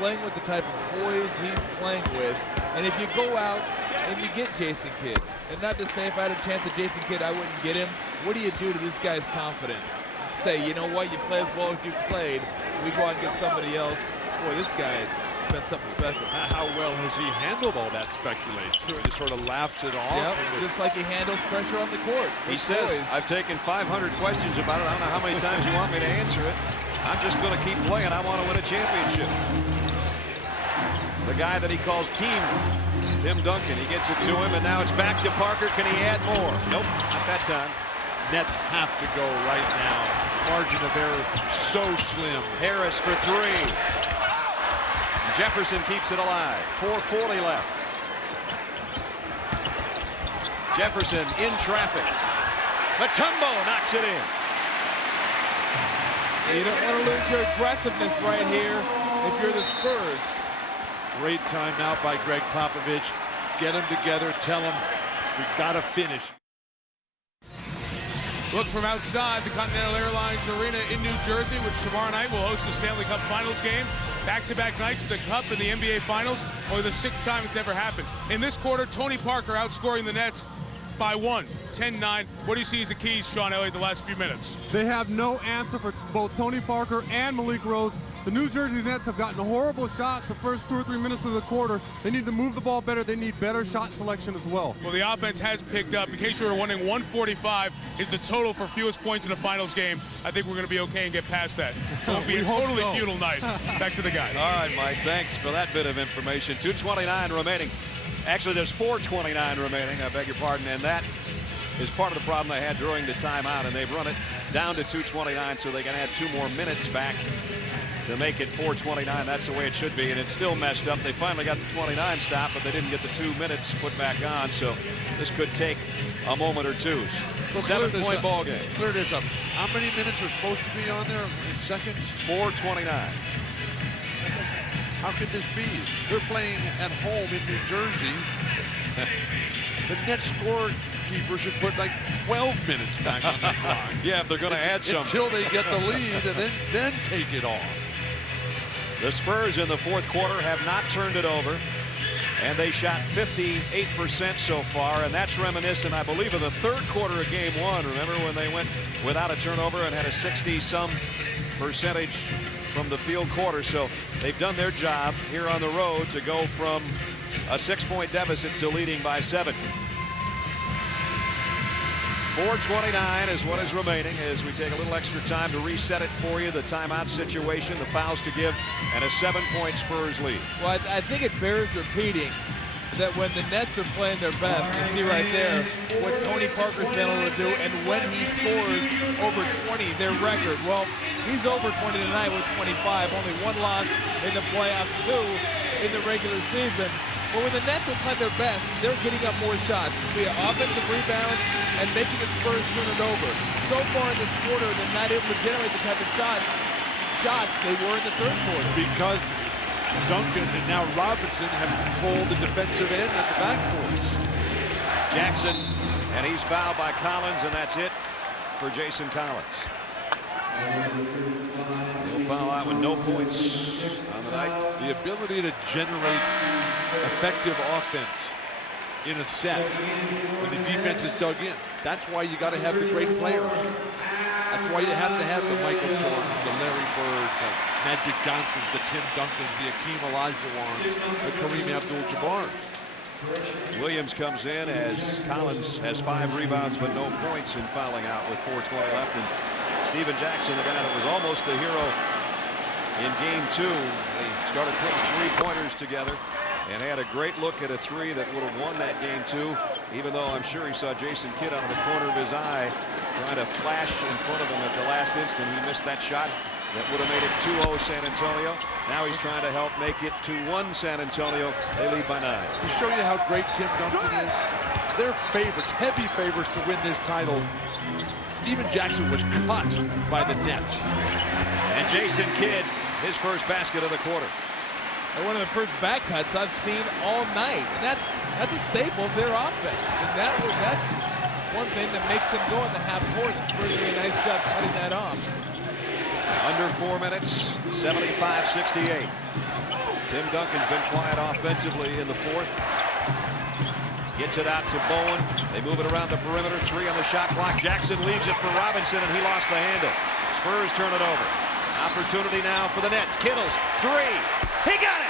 playing with the type of poise he's playing with. And if you go out and you get Jason Kidd, and not to say if I had a chance at Jason Kidd I wouldn't get him, what do you do to this guy's confidence? Say, you know what, you play as well as you played, we go out and get somebody else. Boy, this guy been something special. How well has he handled all that speculation? He just sort of laughs it off. Yep, just like he handles pressure on the court. He says, I've taken 500 questions about it. I don't know how many times you want me to answer it. I'm just going to keep playing. I want to win a championship. The guy that he calls team, Tim Duncan, he gets it to him, and now it's back to Parker. Can he add more? Nope, not that time. Nets have to go right now. Margin of error so slim. Harris for 3. Jefferson keeps it alive. 4:40 left. Jefferson in traffic. Mutombo knocks it in. You don't want to lose your aggressiveness right here if you're the Spurs. Great timeout by Greg Popovich. Get them together. Tell them we've got to finish. Look from outside the Continental Airlines Arena in New Jersey, which tomorrow night will host the Stanley Cup Finals game. Back-to-back nights of the Cup and the NBA Finals, or the 6th time it's ever happened. In this quarter, Tony Parker outscoring the Nets by 1, 10-9. What do you see as the keys, Sean Elliott, the last few minutes? They have no answer for both Tony Parker and Malik Rose. The New Jersey Nets have gotten horrible shots the first 2 or 3 minutes of the quarter. They need to move the ball better. They need better shot selection as well. Well, the offense has picked up. In case you were wondering, 145 is the total for fewest points in a finals game. I think we're going to be okay and get past that. So it'll be a totally futile night. Back to the guys. All right, Mike, thanks for that bit of information. 2:29 remaining. Actually, there's 4:29 remaining. I beg your pardon. And that is part of the problem they had during the timeout, and they've run it down to 2:29 so they can add 2 more minutes back to make it 4:29. That's the way it should be, and it's still messed up. They finally got the 29 stop, but they didn't get the 2 minutes put back on, so this could take a moment or two. 7-point ball game. Clear this up. How many minutes are supposed to be on there in seconds? 4:29. How could this be? They're playing at home in New Jersey. The net scorekeeper should put like 12 minutes back on the clock. Yeah, if they're going to add some. Until they get the lead and then take it off. The Spurs in the fourth quarter have not turned it over. And they shot 58% so far, and that's reminiscent, I believe, of the third quarter of game one. Remember when they went without a turnover and had a 60-some percentage from the field quarter? So they've done their job here on the road to go from a 6-point deficit to leading by 7. 4:29 is what is remaining as we take a little extra time to reset it for you. The timeout situation, the fouls to give, and a 7-point Spurs lead. Well, I think it bears repeating that when the Nets are playing their best, you see right there what Tony Parker's been able to do, and when he scores over 20, their record. Well, he's over 20 tonight with 25, only one loss in the playoffs, 2 in the regular season. But when the Nets are playing their best, they're getting up more shots, be it offensive rebounds and making the Spurs turn it over. So far in this quarter, they're not able to generate the type of shots they were in the third quarter. Because Duncan and now Robinson have controlled the defensive end and the backboards. Jackson, and he's fouled by Collins, and that's it for Jason Collins. He'll foul out with no points on the night. The ability to generate effective offense in a set when the defense is dug in. That's why you got to have the great players. That's why you have to have the Michael Jordans, the Larry Birds, the Magic Johnsons, the Tim Duncans, the Akeem Olajuwons, the Kareem Abdul-Jabbar. Williams comes in as Collins has 5 rebounds but no points in fouling out with 4:20 left. And Stephen Jackson, the guy that was almost the hero in game 2, they started putting 3-pointers together and had a great look at a 3 that would have won that game 2, even though I'm sure he saw Jason Kidd out of the corner of his eye trying to flash in front of him at the last instant. He missed that shot that would have made it 2-0 San Antonio. Now he's trying to help make it 2-1 San Antonio. They lead by 9. To show you how great Tim Duncan is, they're favorites, heavy favorites to win this title. Stephen Jackson was cut by the Nets. And Jason Kidd, his first basket of the quarter. And one of the first back cuts I've seen all night. And that's a staple of their offense. And that's one thing that makes them go in the half court. The Spurs doing a nice job cutting that off. Under 4 minutes, 75-68. Tim Duncan's been quiet offensively in the fourth. Gets it out to Bowen. They move it around the perimeter. 3 on the shot clock. Jackson leaves it for Robinson, and he lost the handle. Spurs turn it over. Opportunity now for the Nets. Kittles, 3. He got it!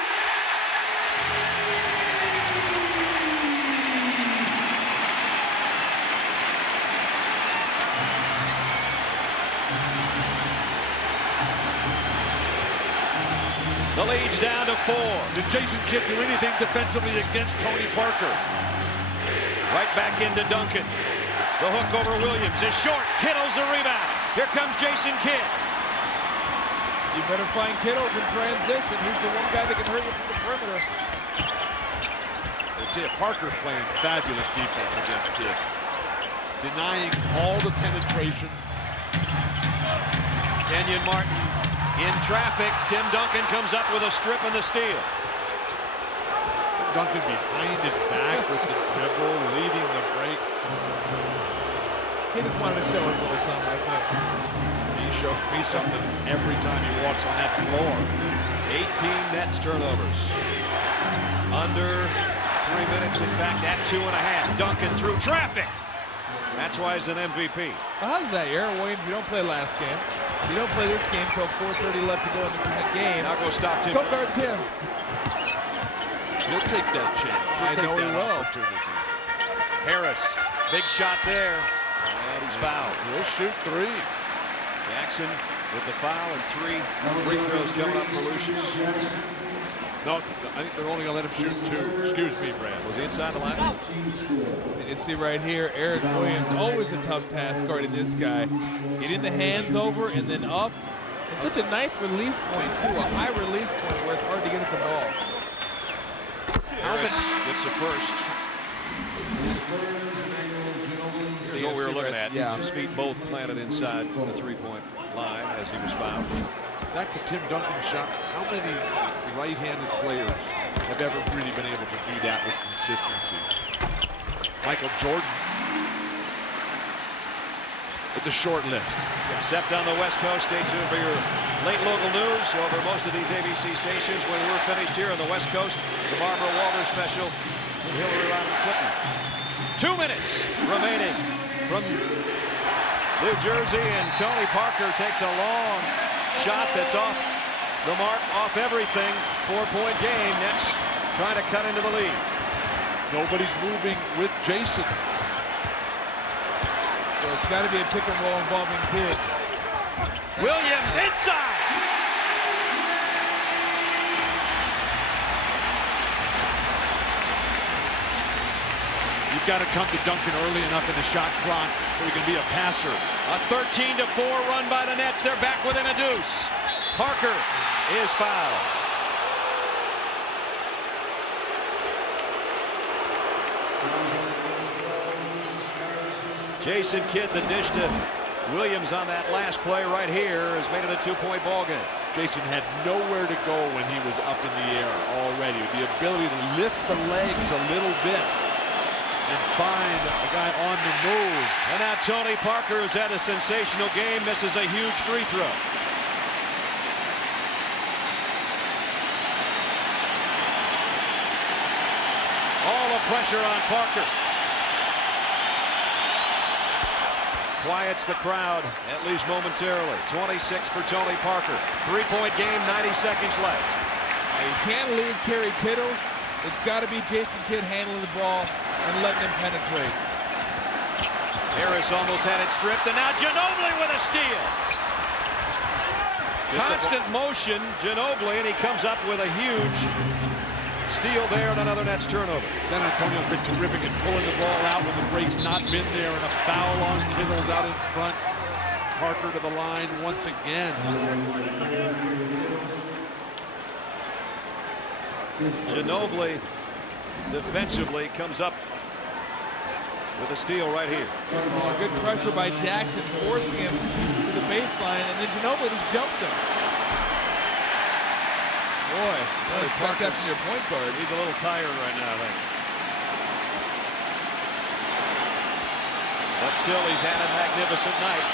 The lead's down to 4. Did Jason Kidd do anything defensively against Tony Parker? Right back into Duncan. The hook over Williams is short. Kittles the rebound. Here comes Jason Kidd. You better find Kittles in transition. He's the one guy that can hurt you from the perimeter. I tell you, Parker's playing fabulous defense against Kidd. Denying all the penetration. Kenyon Martin in traffic. Tim Duncan comes up with a strip and the steal. Duncan behind his back with the dribble, leading the break. He just wanted to show us a little something like that. He shows me something every time he walks on that floor. 18 Nets turnovers. Under 3 minutes, in fact, at 2.5. Duncan through traffic. That's why he's an MVP. Well, how's that, Aaron Williams? You don't play last game. You don't play this game until 4:30 left to go in the game. I'll go stop Tim. Go guard Tim. He'll take that chance. I know he will. Harris, big shot there. And he's fouled. He'll shoot 3. Jackson with the foul and 3 free throws coming up for Lucious. No, I think they're only going to let him shoot 2. Excuse me, Brad. Was he inside the line? You see right here, Aaron Williams, always a tough task guarding this guy. Getting the hands over and then up. It's such a nice release point, too, a high release point where it's hard to get at the ball. Harris gets the first. That's what we were looking at. Yeah. His feet both planted inside the three-point line as he was fouled. Back to Tim Duncan's shot. How many right-handed players have ever really been able to do that with consistency? Michael Jordan. It's a short list. Except on the West Coast. Stay tuned for your late local news over most of these ABC stations. When we're finished here on the West Coast, the Barbara Walters special with Hillary Rodham Clinton. 2 minutes remaining from New Jersey, and Tony Parker takes a long shot that's off the mark, off everything. 4-point game. Nets trying to cut into the lead. Nobody's moving with Jason. So it's got to be a pick and roll involving Kidd. Williams inside. You've got to come to Duncan early enough in the shot clock so he can be a passer. A 13-4 run by the Nets. They're back within a deuce. Parker is fouled. Jason Kidd, the dish to Williams on that last play right here, has made it a 2-point ball game. Jason had nowhere to go when he was up in the air already. The ability to lift the legs a little bit and find a guy on the move. And now Tony Parker has had a sensational game, misses a huge free throw. All the pressure on Parker. Quiets the crowd, at least momentarily. 26 for Tony Parker. 3-point game, 90 seconds left. You can't leave Kerry Kittles. It's got to be Jason Kidd handling the ball and letting him penetrate. Harris almost had it stripped, and now Ginobili with a steal. Constant motion, Ginobili, and he comes up with a huge steal there and another Nets turnover. San Antonio's been terrific at pulling the ball out when the break's not been there, and a foul on Kittles out in front. Parker to the line once again. Ginobili defensively comes up with a steal right here. Oh, good pressure by Jackson, forcing him to the baseline, and then Ginobili just jumps him. Boy, expect that from your point guard. He's a little tired right now, I think. But still, he's had a magnificent night.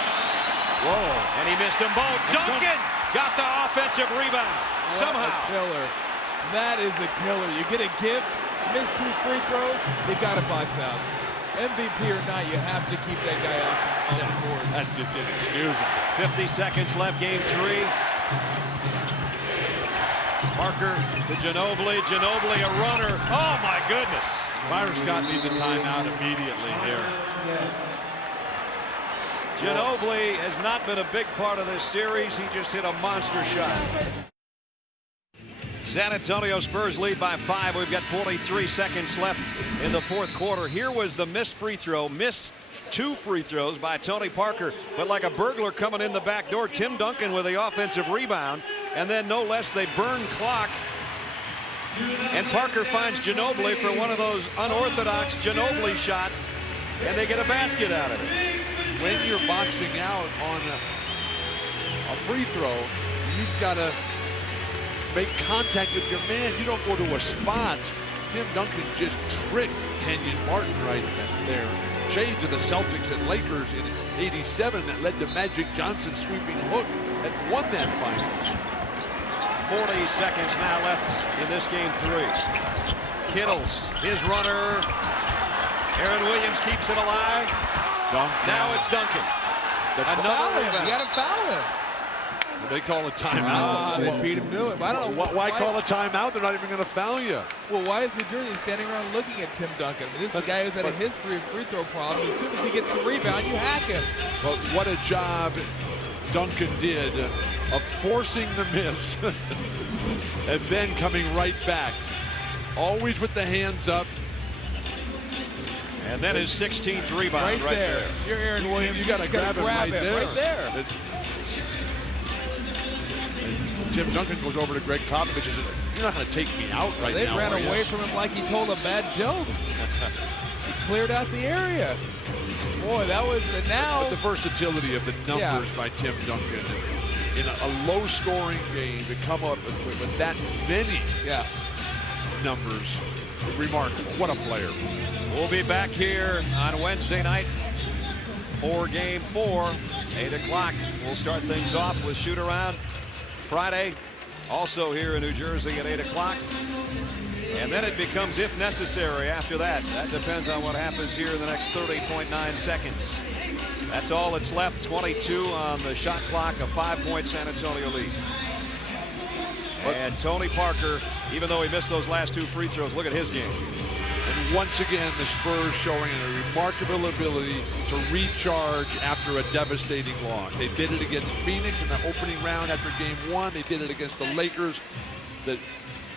Whoa. And he missed them both. Duncan got the offensive rebound. Somehow. What a killer. That is a killer. You get a gift, miss 2 free throws, you got to box out. MVP or not, you have to keep that guy off the board. That's just inexcusable. 50 seconds left, game 3. Parker to Ginobili. Ginobili, a runner. Oh, my goodness. Byron Scott needs a timeout immediately here. Ginobili has not been a big part of this series. He just hit a monster shot. San Antonio Spurs lead by 5. We've got 43 seconds left in the 4th quarter. Here was the missed free throw. Miss 2 free throws by Tony Parker, but like a burglar coming in the back door, Tim Duncan with the offensive rebound, and then no less they burn clock, and Parker finds Ginobili for one of those unorthodox Ginobili shots, and they get a basket out of it. When you're boxing out on a free throw, you've got to make contact with your man. You don't go to a spot. Tim Duncan just tricked Kenyon Martin right there. Shades of the Celtics and Lakers in '87 that led to Magic Johnson's sweeping hook that won that finals. 40 seconds now left in this game 3. Kittles, his runner. Aaron Williams keeps it alive. Duncan. Now it's Duncan. Another rebound. You got to foul him. They call a timeout. They beat him to it. I don't know. Why call a timeout? They're not even going to foul you. Well, why is New Jersey standing around looking at Tim Duncan? I mean, this is a guy who's had a history of free throw problems. As soon as he gets the rebound, you hack him. But what a job Duncan did of forcing the miss and then coming right back. Always with the hands up. And then his 16th rebound right there. You're Aaron Williams. You got to grab him right there. Right there. Tim Duncan goes over to Greg Popovich and says, "You're not going to take me out right now." They ran away from him like he told a bad joke. He cleared out the area. Boy, that was now. But the versatility of the numbers by Tim Duncan in a low-scoring game to come up with that many numbers, remarkable. What a player. We'll be back here on Wednesday night for Game 4, 8 o'clock. We'll start things off with shoot-around Friday, also here in New Jersey at 8 o'clock. And then it becomes if necessary after that. That depends on what happens here in the next 30.9 seconds. That's all that's left. 22 on the shot clock, a 5-point San Antonio lead. And Tony Parker, even though he missed those last 2 free throws, look at his game. And once again, the Spurs showing a remarkable ability to recharge after a devastating loss. They did it against Phoenix in the opening round after Game 1. They did it against the Lakers. The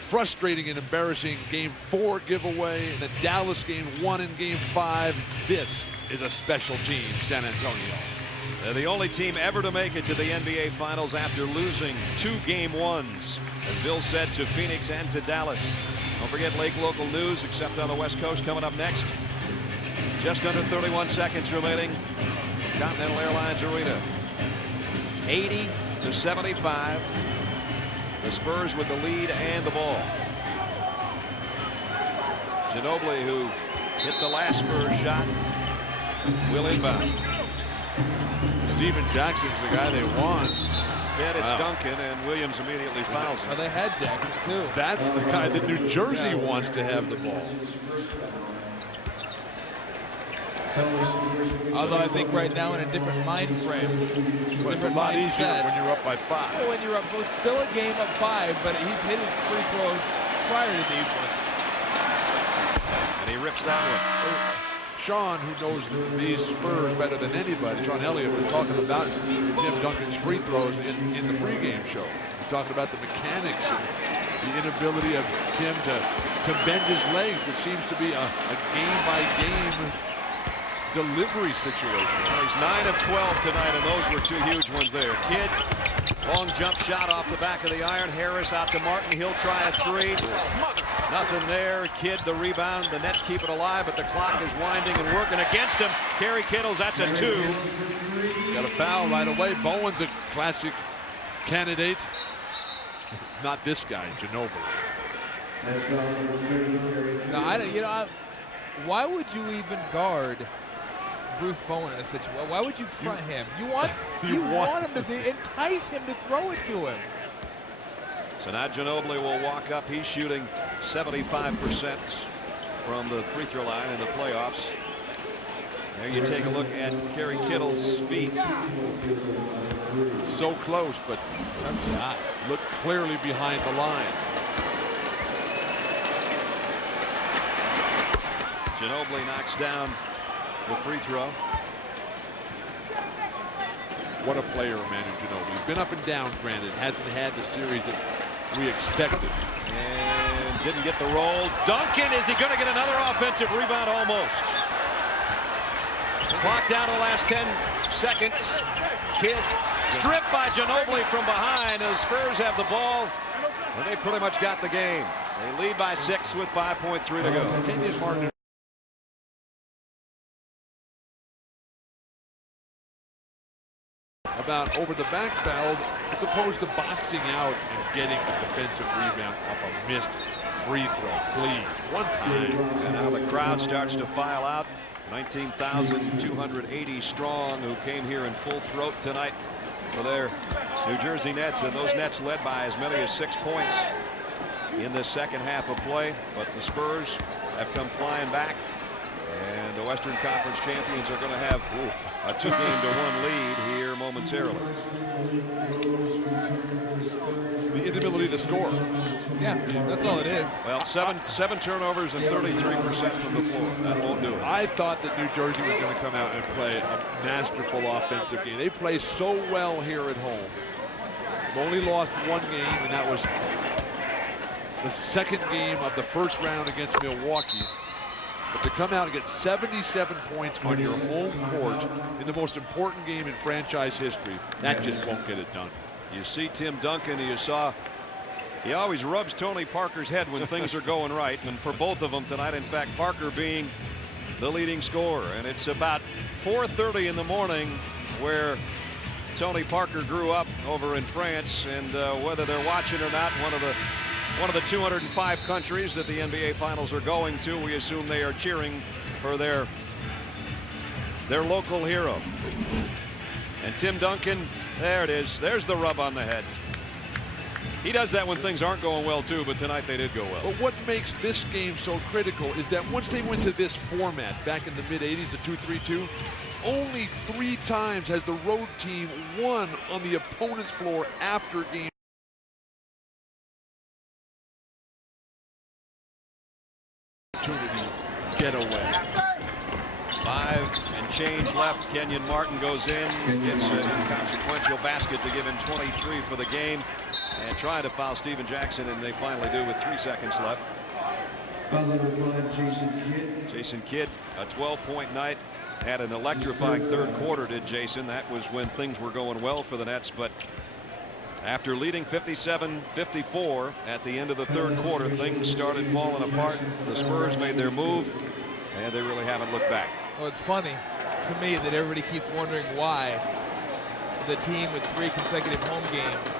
frustrating and embarrassing Game 4 giveaway, and the Dallas Game 1 and Game 5. This is a special team, San Antonio. They're the only team ever to make it to the NBA Finals after losing 2 Game 1s, as Bill said, to Phoenix and to Dallas. Don't forget Lake local news, except on the West Coast, coming up next. Just under 31 seconds remaining. Continental Airlines Arena. 80-75. The Spurs with the lead and the ball. Ginobili, who hit the last Spurs shot, will inbound. Steven Jackson's the guy they want. Instead, it's Duncan, and Williams immediately fouls him. Oh, they had Jackson, too. That's the guy that New Jersey wants to have the ball. Although I think right now in a different mind frame, It's a lot easier when you're up by 5. Well, when you're up, so it's still a game of 5, but he's hit his free throws prior to these ones. And he rips that one. Sean, who knows these Spurs better than anybody, Sean Elliott, was talking about Tim Duncan's free throws in the pregame show. He's talking about the mechanics and the inability of Tim to bend his legs, which seems to be a game-by-game delivery situation. Well, he's 9 of 12 tonight, and those were 2 huge ones there. Kidd, long jump shot off the back of the iron. Harris out to Martin. He'll try a 3. Nothing there. Kidd the rebound. The Nets keep it alive, but the clock is winding and working against him. Kerry Kittles, that's a 2. Got a foul right away. Bowen's a classic candidate. Not this guy, Ginobili. No, why would you even guard Bruce Bowen in a situation? Why would you front him? You want him to entice him to throw it to him. So now Ginobili will walk up. He's shooting 75% from the free throw line in the playoffs. There you take a look at Kerry Kittles' feet. So close, but look clearly behind the line. Ginobili knocks down the free throw. What a player, Manu Ginobili. He's been up and down, granted. Hasn't had the series that we expected. And didn't get the roll. Duncan, is he going to get another offensive rebound? Almost. Clock down to the last 10 seconds. Kidd stripped by Ginobili from behind. The Spurs have the ball, and they pretty much got the game. They lead by 6 with 5.3 to go. About over the back foul as opposed to boxing out and getting a defensive rebound off a missed free throw. Please, one time. And now the crowd starts to file out. 19,280 strong, who came here in full throat tonight for their New Jersey Nets, and those Nets led by as many as 6 points in the second half of play. But the Spurs have come flying back, and the Western Conference champions are going to have a 2-game-to-1 lead here momentarily. The inability to score. Yeah, that's all it is. Well, seven turnovers and 33% from the floor. That won't do it. I thought that New Jersey was going to come out and play a masterful offensive game. They play so well here at home. They've only lost 1 game, and that was the second game of the first round against Milwaukee. But to come out and get 77 points on your home court in the most important game in franchise history, that just won't get it done. You see Tim Duncan, you saw, he always rubs Tony Parker's head when things are going right. And for both of them tonight, in fact, Parker being the leading scorer. And it's about 4:30 in the morning where Tony Parker grew up over in France, and whether they're watching or not, one of the 205 countries that the NBA Finals are going to, we assume they are cheering for their local hero. And Tim Duncan, there it is. There's the rub on the head. He does that when things aren't going well too, but tonight they did go well. But what makes this game so critical is that once they went to this format back in the mid-'80s, the 2-3-2, only 3 times has the road team won on the opponent's floor after game. Opportunity getaway. 5 and change left. Kenyon Martin goes in, gets an inconsequential basket to give him 23 for the game, and trying to foul Steven Jackson, and they finally do with 3 seconds left. Jason Kidd, a 12-point night, had an electrifying third quarter, did Jason. That was when things were going well for the Nets, but after leading 57-54 at the end of the third quarter, things started falling apart. The Spurs made their move, and they really haven't looked back. Well, it's funny to me that everybody keeps wondering why the team with 3 consecutive home games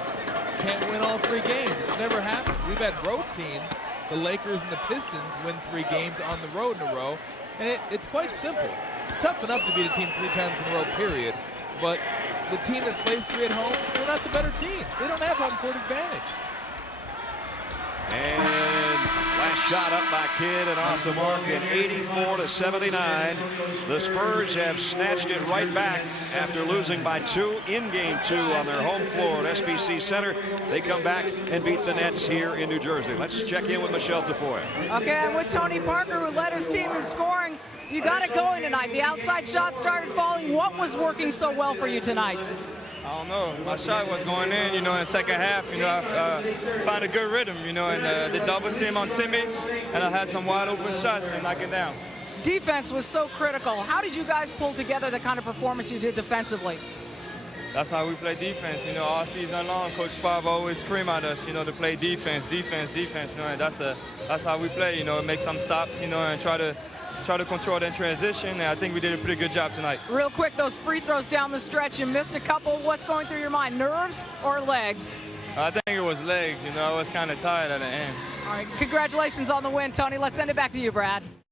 can't win all 3 games. It's never happened. We've had road teams, the Lakers and the Pistons, win 3 games on the road in a row, and it's quite simple. It's tough enough to beat a team 3 times in a row, period, but the team that plays 3 at home, they're not the better team. They don't have home court advantage. And last shot up by Kidd and off the mark at 84-79. The Spurs have snatched it right back after losing by 2 in game 2 on their home floor at SBC Center. They come back and beat the Nets here in New Jersey. Let's check in with Michelle Tafoya. Okay, and with Tony Parker, who led his team in scoring, you got it going tonight. The outside shot started falling. What was working so well for you tonight? I don't know. My shot was going in, in the second half. I found a good rhythm, and the double team on Timmy, and I had some wide open shots and knock it down. Defense was so critical. How did you guys pull together the kind of performance you did defensively? That's how we play defense, all season long. Coach Spav always scream at us, to play defense, and that's how we play, make some stops, and try to control that transition, and I think we did a pretty good job tonight. Real quick, those free throws down the stretch, you missed a couple. What's going through your mind, nerves or legs? I think it was legs, I was kind of tired at the end. All right, congratulations on the win, Tony. Let's send it back to you, Brad.